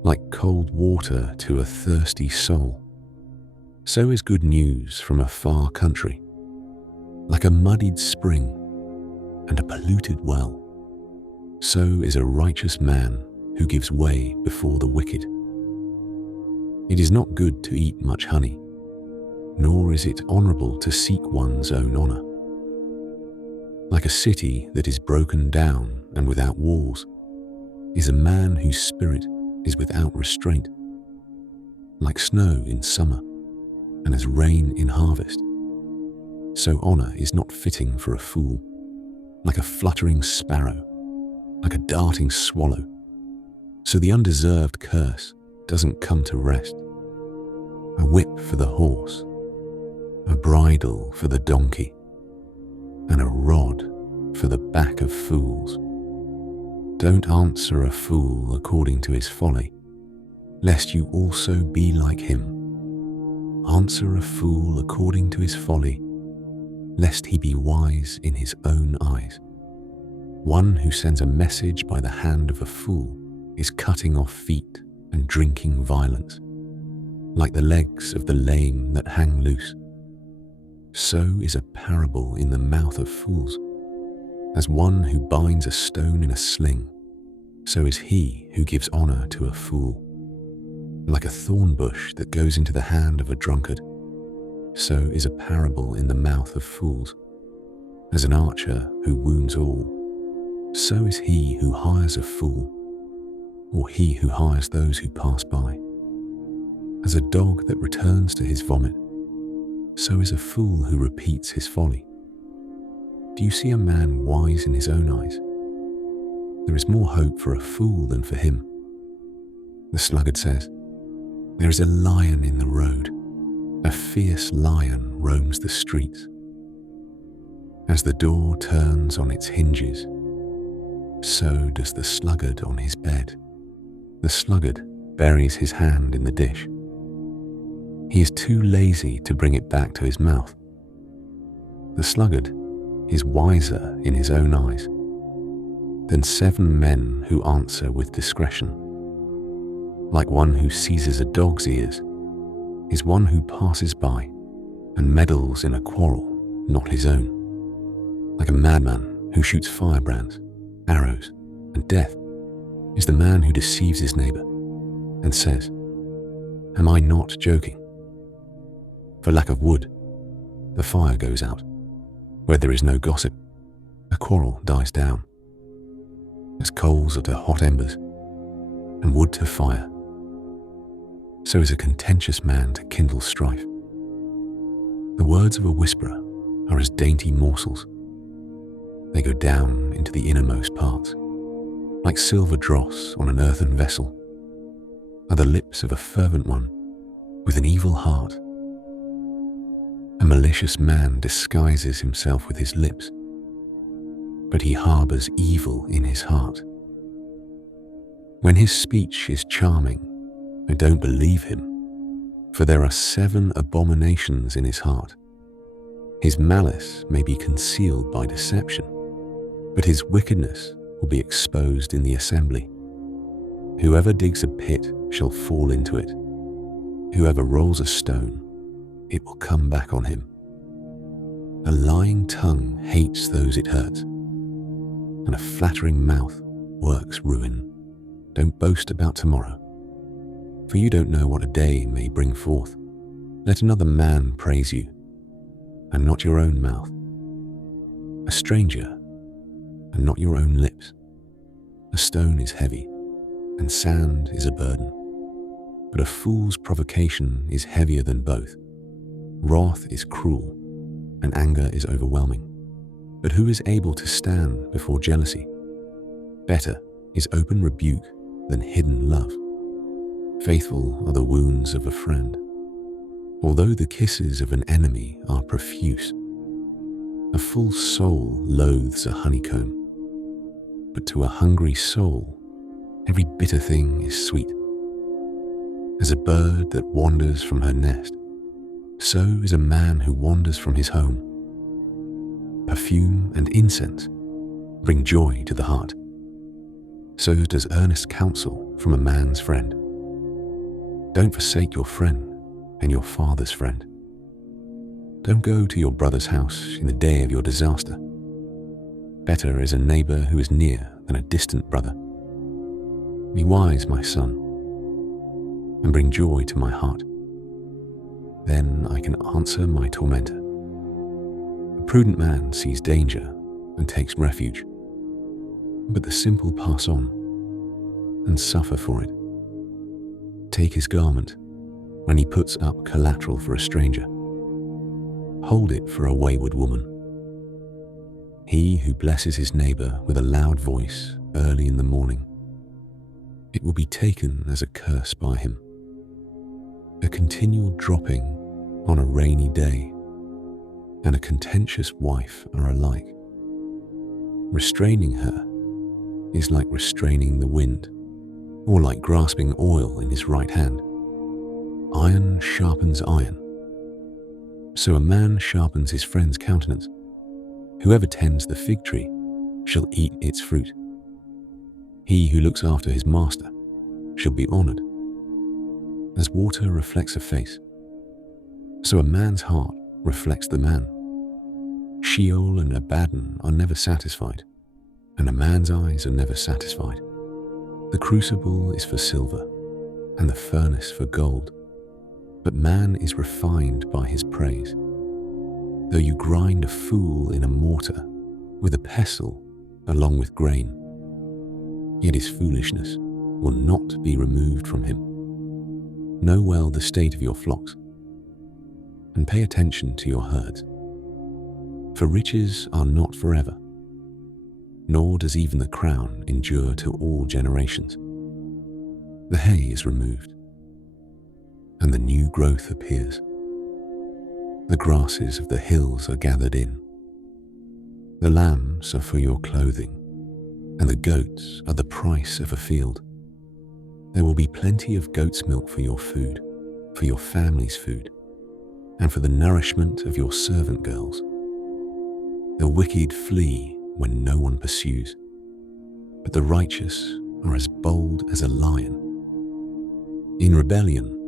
Like cold water to a thirsty soul, so is good news from a far country. Like a muddied spring and a polluted well, so is a righteous man who gives way before the wicked. It is not good to eat much honey, nor is it honorable to seek one's own honor. Like a city that is broken down and without walls is a man whose spirit is without restraint. Like snow in summer and as rain in harvest, so honor is not fitting for a fool. Like a fluttering sparrow, like a darting swallow, so the undeserved curse doesn't come to rest. A whip for the horse, a bridle for the donkey, and a rod for the back of fools. Don't answer a fool according to his folly, lest you also be like him. Answer a fool according to his folly, lest he be wise in his own eyes. One who sends a message by the hand of a fool is cutting off feet and drinking violence, like the legs of the lame that hang loose. So is a parable in the mouth of fools. As one who binds a stone in a sling, so is he who gives honor to a fool. Like a thorn bush that goes into the hand of a drunkard, so is a parable in the mouth of fools. As an archer who wounds all, so is he who hires a fool, or he who hires those who pass by. As a dog that returns to his vomit, so is a fool who repeats his folly. Do you see a man wise in his own eyes? There is more hope for a fool than for him. The sluggard says, There is a lion in the road, a fierce lion roams the streets. As the door turns on its hinges, so does the sluggard on his bed. The sluggard buries his hand in the dish. He is too lazy to bring it back to his mouth. The sluggard is wiser in his own eyes than 7 men who answer with discretion. Like one who seizes a dog's ears is one who passes by and meddles in a quarrel not his own. Like a madman who shoots firebrands, arrows, and death is the man who deceives his neighbor and says, "Am I not joking?" For lack of wood, the fire goes out. Where there is no gossip, a quarrel dies down. As coals are to hot embers, and wood to fire, so is a contentious man to kindle strife. The words of a whisperer are as dainty morsels. They go down into the innermost parts. Like silver dross on an earthen vessel are the lips of a fervent one with an evil heart. A malicious man disguises himself with his lips, but he harbors evil in his heart. When his speech is charming, I don't believe him, for there are 7 abominations in his heart. His malice may be concealed by deception, but his wickedness will be exposed in the assembly. Whoever digs a pit shall fall into it. Whoever rolls a stone, it will come back on him. A lying tongue hates those it hurts, and a flattering mouth works ruin. Don't boast about tomorrow, for you don't know what a day may bring forth. Let another man praise you, and not your own mouth. A stranger, and not your own lips. A stone is heavy, and sand is a burden, but a fool's provocation is heavier than both. Wrath is cruel, and anger is overwhelming. But who is able to stand before jealousy? Better is open rebuke than hidden love. Faithful are the wounds of a friend, although the kisses of an enemy are profuse. A full soul loathes a honeycomb, but to a hungry soul every bitter thing is sweet. As a bird that wanders from her nest, so is a man who wanders from his home. Perfume and incense bring joy to the heart. So does earnest counsel from a man's friend. Don't forsake your friend and your father's friend. Don't go to your brother's house in the day of your disaster. Better is a neighbor who is near than a distant brother. Be wise, my son, and bring joy to my heart. Then I can answer my tormentor. A prudent man sees danger and takes refuge, but the simple pass on and suffer for it. Take his garment when he puts up collateral for a stranger. Hold it for a wayward woman. He who blesses his neighbor with a loud voice early in the morning, it will be taken as a curse by him. A continual dropping on a rainy day and a contentious wife are alike. Restraining her is like restraining the wind, or like grasping oil in his right hand. Iron sharpens iron, so a man sharpens his friend's countenance. Whoever tends the fig tree shall eat its fruit. He who looks after his master shall be honored. As water reflects a face, so a man's heart reflects the man. Sheol and Abaddon are never satisfied, and a man's eyes are never satisfied. The crucible is for silver, and the furnace for gold, but man is refined by his praise. Though you grind a fool in a mortar with a pestle along with grain, yet his foolishness will not be removed from him. Know well the state of your flocks, and pay attention to your herds. For riches are not forever, nor does even the crown endure to all generations. The hay is removed, and the new growth appears. The grasses of the hills are gathered in. The lambs are for your clothing, and the goats are the price of a field. There will be plenty of goat's milk for your food, for your family's food, and for the nourishment of your servant girls. The wicked flee when no one pursues, but the righteous are as bold as a lion. In rebellion,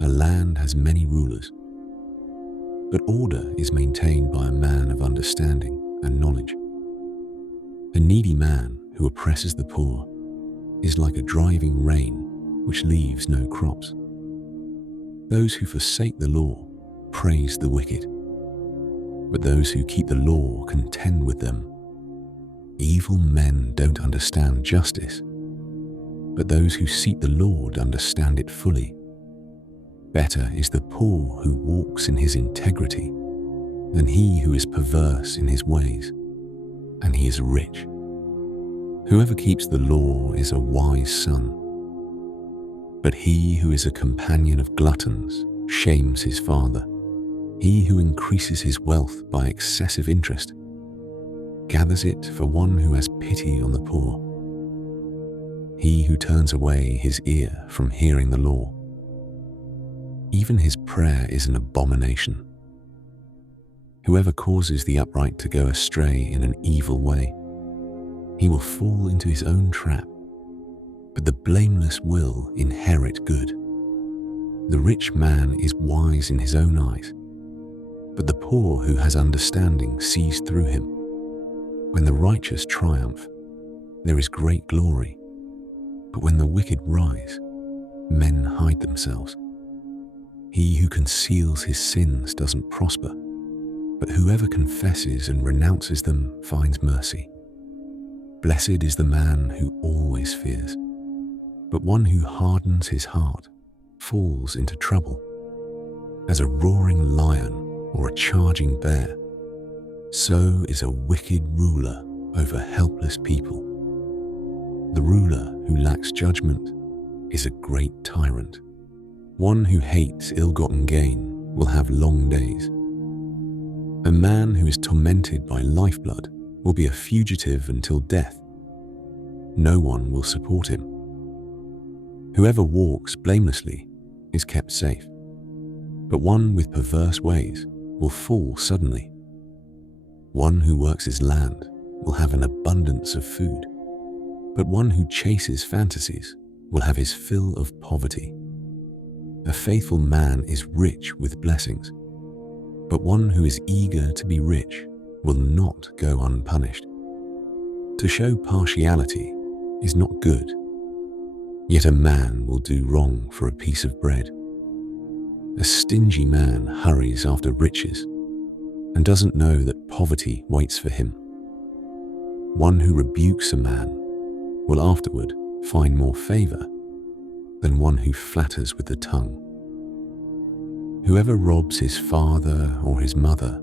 a land has many rulers, but order is maintained by a man of understanding and knowledge. A needy man who oppresses the poor is like a driving rain which leaves no crops. Those who forsake the law praise the wicked, but those who keep the law contend with them. Evil men don't understand justice, but those who seek the Lord understand it fully. Better is the poor who walks in his integrity than he who is perverse in his ways, and he is rich. Whoever keeps the law is a wise son, but he who is a companion of gluttons shames his father. He who increases his wealth by excessive interest gathers it for one who has pity on the poor. He who turns away his ear from hearing the law, even his prayer is an abomination. Whoever causes the upright to go astray in an evil way, he will fall into his own trap, but the blameless will inherit good. The rich man is wise in his own eyes, but the poor who has understanding sees through him. When the righteous triumph, there is great glory, but when the wicked rise, men hide themselves. He who conceals his sins doesn't prosper, but whoever confesses and renounces them finds mercy. Blessed is the man who always fears, but one who hardens his heart falls into trouble. As a roaring lion or a charging bear, so is a wicked ruler over helpless people. The ruler who lacks judgment is a great tyrant. One who hates ill-gotten gain will have long days. A man who is tormented by lifeblood will be a fugitive until death. No one will support him. Whoever walks blamelessly is kept safe, but one with perverse ways will fall suddenly. One who works his land will have an abundance of food, but one who chases fantasies will have his fill of poverty. A faithful man is rich with blessings, but one who is eager to be rich will not go unpunished. To show partiality is not good, yet a man will do wrong for a piece of bread. A stingy man hurries after riches and doesn't know that poverty waits for him. One who rebukes a man will afterward find more favor than one who flatters with the tongue. Whoever robs his father or his mother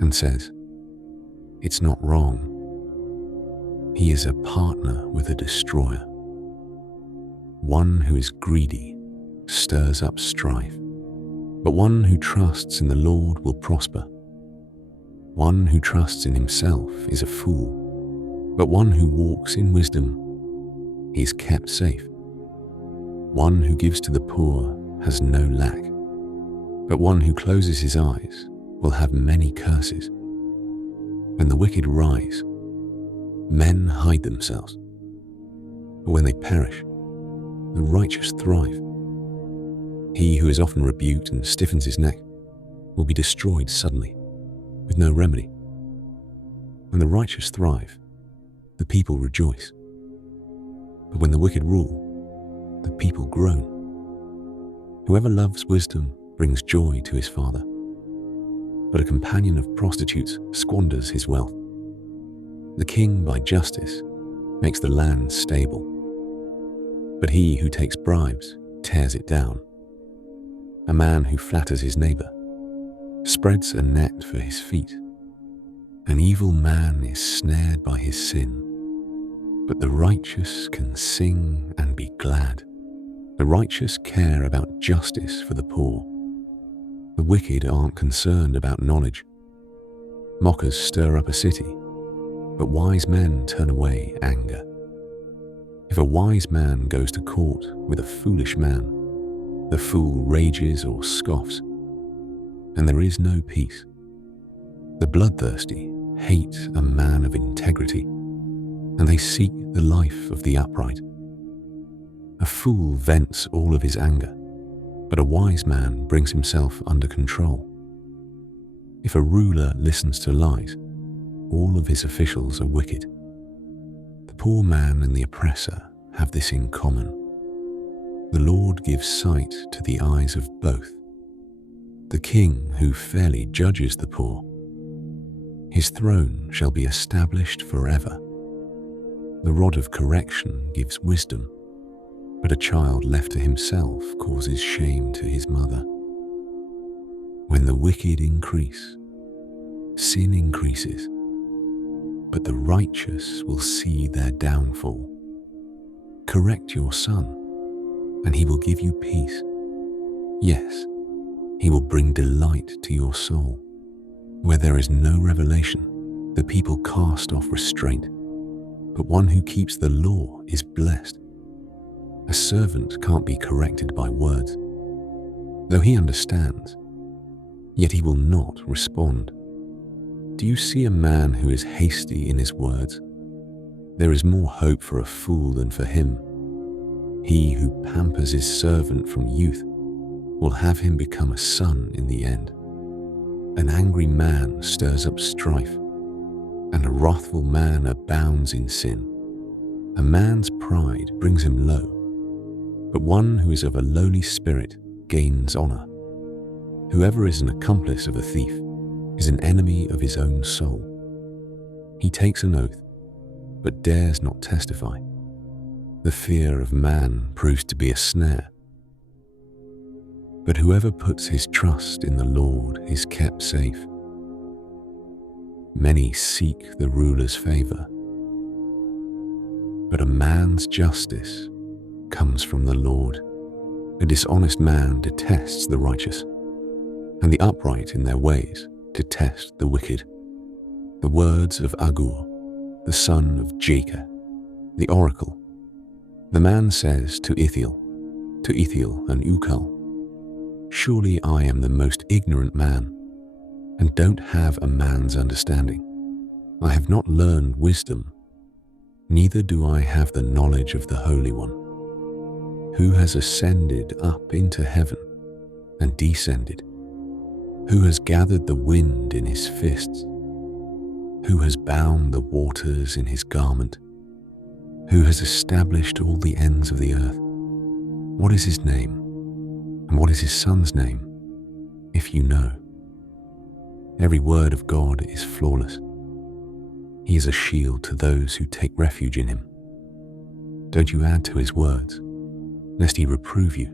and says, "It's not wrong," he is a partner with a destroyer. One who is greedy stirs up strife, but one who trusts in the Lord will prosper. One who trusts in himself is a fool, but one who walks in wisdom, he is kept safe. One who gives to the poor has no lack, but one who closes his eyes will have many curses. When the wicked rise, men hide themselves, but when they perish, the righteous thrive. He who is often rebuked and stiffens his neck will be destroyed suddenly, with no remedy. When the righteous thrive, the people rejoice, but when the wicked rule, the people groan. Whoever loves wisdom brings joy to his father, but a companion of prostitutes squanders his wealth. The king by justice makes the land stable, but he who takes bribes tears it down. A man who flatters his neighbor spreads a net for his feet. An evil man is snared by his sin, but the righteous can sing and be glad. The righteous care about justice for the poor. The wicked aren't concerned about knowledge. Mockers stir up a city, but wise men turn away anger. If a wise man goes to court with a foolish man, the fool rages or scoffs, and there is no peace. The bloodthirsty hate a man of integrity, and they seek the life of the upright. A fool vents all of his anger, but a wise man brings himself under control. If a ruler listens to lies, all of his officials are wicked. The poor man and the oppressor have this in common. The Lord gives sight to the eyes of both. The king who fairly judges the poor, his throne shall be established forever. The rod of correction gives wisdom, but a child left to himself causes shame to his mother. When the wicked increase, sin increases, but the righteous will see their downfall. Correct your son, and he will give you peace. Yes, he will bring delight to your soul. Where there is no revelation, the people cast off restraint, but one who keeps the law is blessed. A servant can't be corrected by words. Though he understands, yet he will not respond. Do you see a man who is hasty in his words? There is more hope for a fool than for him. He who pampers his servant from youth will have him become a son in the end. An angry man stirs up strife, and a wrathful man abounds in sin. A man's pride brings him low, but one who is of a lowly spirit gains honor. Whoever is an accomplice of a thief is an enemy of his own soul. He takes an oath, but dares not testify. The fear of man proves to be a snare, but whoever puts his trust in the Lord is kept safe. Many seek the ruler's favor, but a man's justice comes from the Lord. A dishonest man detests the righteous, and the upright in their ways detest the wicked. The words of Agur, the son of Jacob, the oracle. The man says to Ithiel and Ukal, surely I am the most ignorant man, and don't have a man's understanding. I have not learned wisdom, neither do I have the knowledge of the Holy One. Who has ascended up into heaven and descended? Who has gathered the wind in his fists? Who has bound the waters in his garment? Who has established all the ends of the earth? What is his name? And what is his son's name, if you know? Every word of God is flawless. He is a shield to those who take refuge in him. Don't you add to his words, lest he reprove you,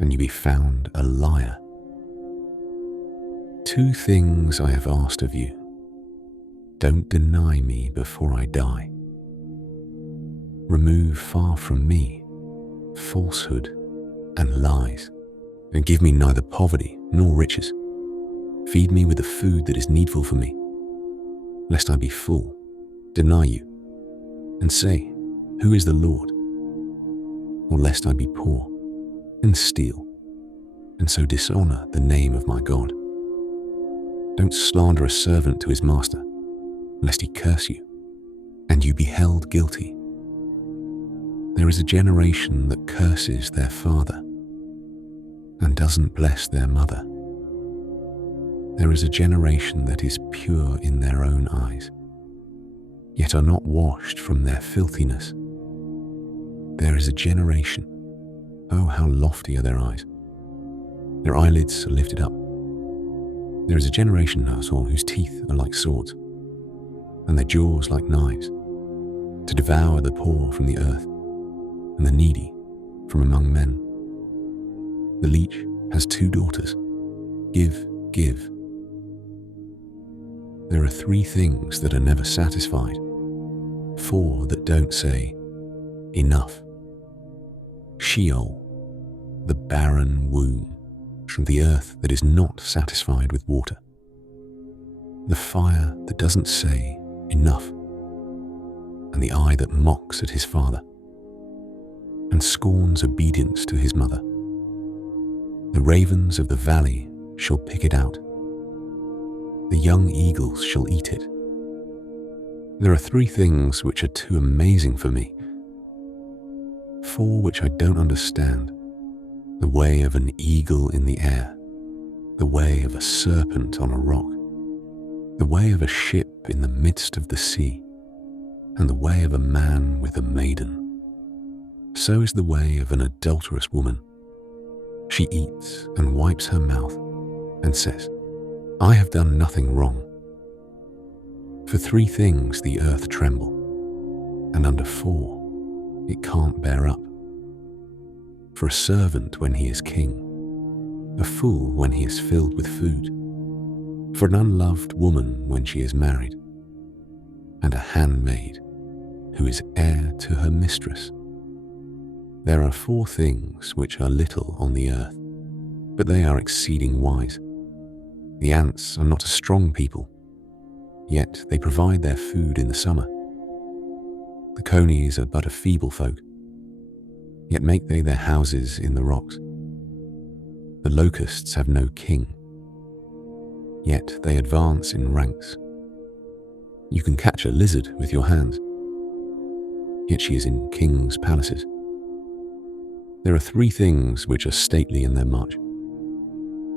and you be found a liar. 2 things I have asked of you. Don't deny me before I die. Remove far from me falsehood and lies, and give me neither poverty nor riches. Feed me with the food that is needful for me, lest I be full, deny you, and say, who is the Lord? Or lest I be poor, and steal, and so dishonor the name of my God. Don't slander a servant to his master, lest he curse you, and you be held guilty. There is a generation that curses their father and doesn't bless their mother. There is a generation that is pure in their own eyes, yet are not washed from their filthiness. There is a generation, oh how lofty are their eyes. Their eyelids are lifted up. There is a generation I saw whose teeth are like swords, and their jaws like knives, to devour the poor from the earth, and the needy from among men. The leech has 2 daughters. Give, give. There are 3 things that are never satisfied, 4 that don't say, enough. Sheol, the barren womb, from the earth that is not satisfied with water. The fire that doesn't say enough, and the eye that mocks at his father, and scorns obedience to his mother. The ravens of the valley shall pick it out. The young eagles shall eat it. There are 3 things which are too amazing for me, 4 which I don't understand: the way of an eagle in the air, the way of a serpent on a rock, the way of a ship in the midst of the sea, and the way of a man with a maiden. So is the way of an adulterous woman. She eats and wipes her mouth and says, I have done nothing wrong. For 3 things the earth tremble, and under 4 it can't bear up. For a servant when he is king, a fool when he is filled with food, for an unloved woman when she is married, and a handmaid who is heir to her mistress. There are 4 things which are little on the earth, but they are exceeding wise. The ants are not a strong people, yet they provide their food in the summer. The conies are but a feeble folk, yet make they their houses in the rocks. The locusts have no king, yet they advance in ranks. You can catch a lizard with your hands, yet she is in kings' palaces. There are 3 things which are stately in their march,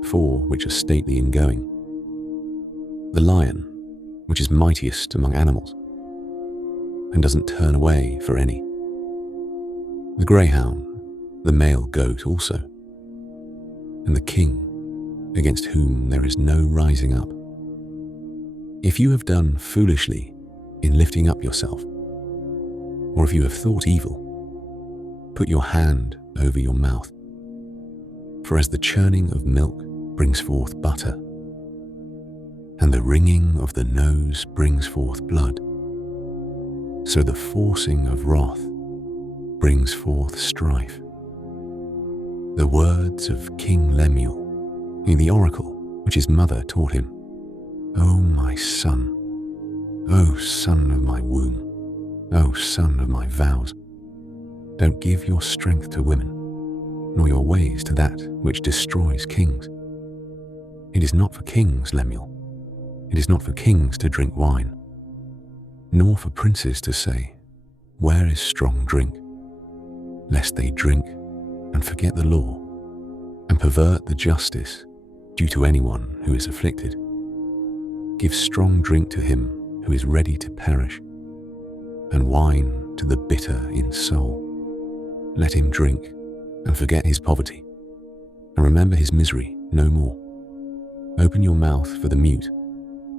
4 which are stately in going. The lion, which is mightiest among animals, and doesn't turn away for any. The greyhound, the male goat also, and the king, against whom there is no rising up. If you have done foolishly in lifting up yourself, or if you have thought evil, put your hand over your mouth. For as the churning of milk brings forth butter, and the wringing of the nose brings forth blood, so the forcing of wrath brings forth strife. The words of King Lemuel, in the oracle which his mother taught him. O my son, O son of my womb, O son of my vows, don't give your strength to women, nor your ways to that which destroys kings. It is not for kings, Lemuel. It is not for kings to drink wine, nor for princes to say, where is strong drink? Lest they drink and forget the law, and pervert the justice due to anyone who is afflicted. Give strong drink to him who is ready to perish, and wine to the bitter in soul. Let him drink and forget his poverty, and remember his misery no more. Open your mouth for the mute,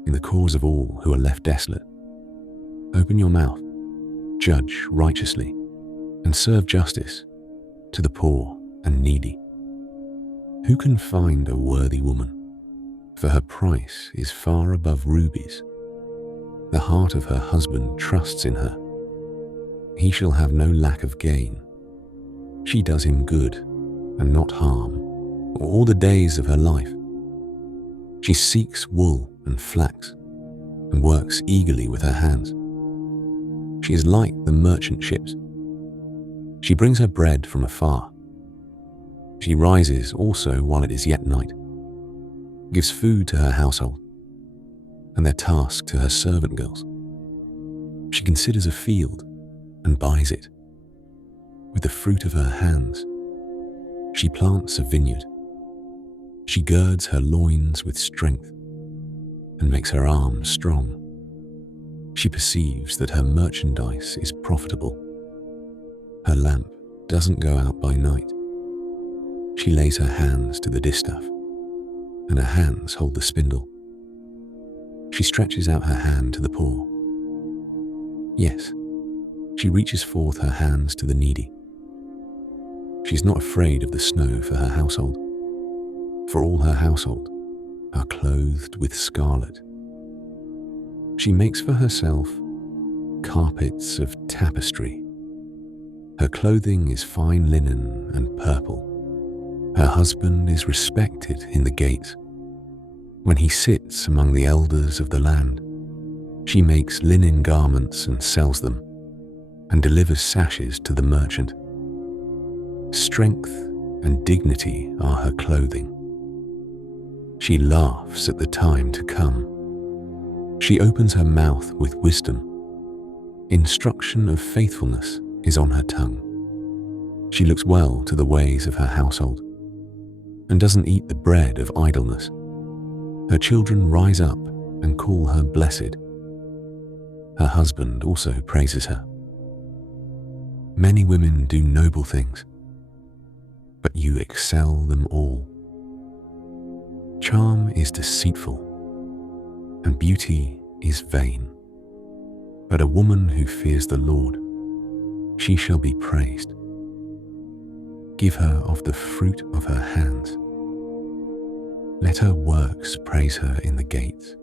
in the cause of all who are left desolate. Open your mouth, judge righteously, and serve justice to the poor and needy. Who can find a worthy woman? For her price is far above rubies. The heart of her husband trusts in her. He shall have no lack of gain. She does him good and not harm all the days of her life. She seeks wool and flax and works eagerly with her hands. She is like the merchant ships. She brings her bread from afar. She rises also while it is yet night, gives food to her household, and their task to her servant girls. She considers a field and buys it. With the fruit of her hands, she plants a vineyard. She girds her loins with strength and makes her arms strong. She perceives that her merchandise is profitable. Her lamp doesn't go out by night. She lays her hands to the distaff, and her hands hold the spindle. She stretches out her hand to the poor. Yes, she reaches forth her hands to the needy. She is not afraid of the snow for her household, for all her household are clothed with scarlet. She makes for herself carpets of tapestry. Her clothing is fine linen and purple. Her husband is respected in the gates. When he sits among the elders of the land, she makes linen garments and sells them, and delivers sashes to the merchant. Strength and dignity are her clothing. She laughs at the time to come. She opens her mouth with wisdom. Instruction of faithfulness is on her tongue. She looks well to the ways of her household, and doesn't eat the bread of idleness. Her children rise up and call her blessed. Her husband also praises her. Many women do noble things, but you excel them all. Charm is deceitful, and beauty is vain. But a woman who fears the Lord, she shall be praised. Give her of the fruit of her hands. Let her works praise her in the gates.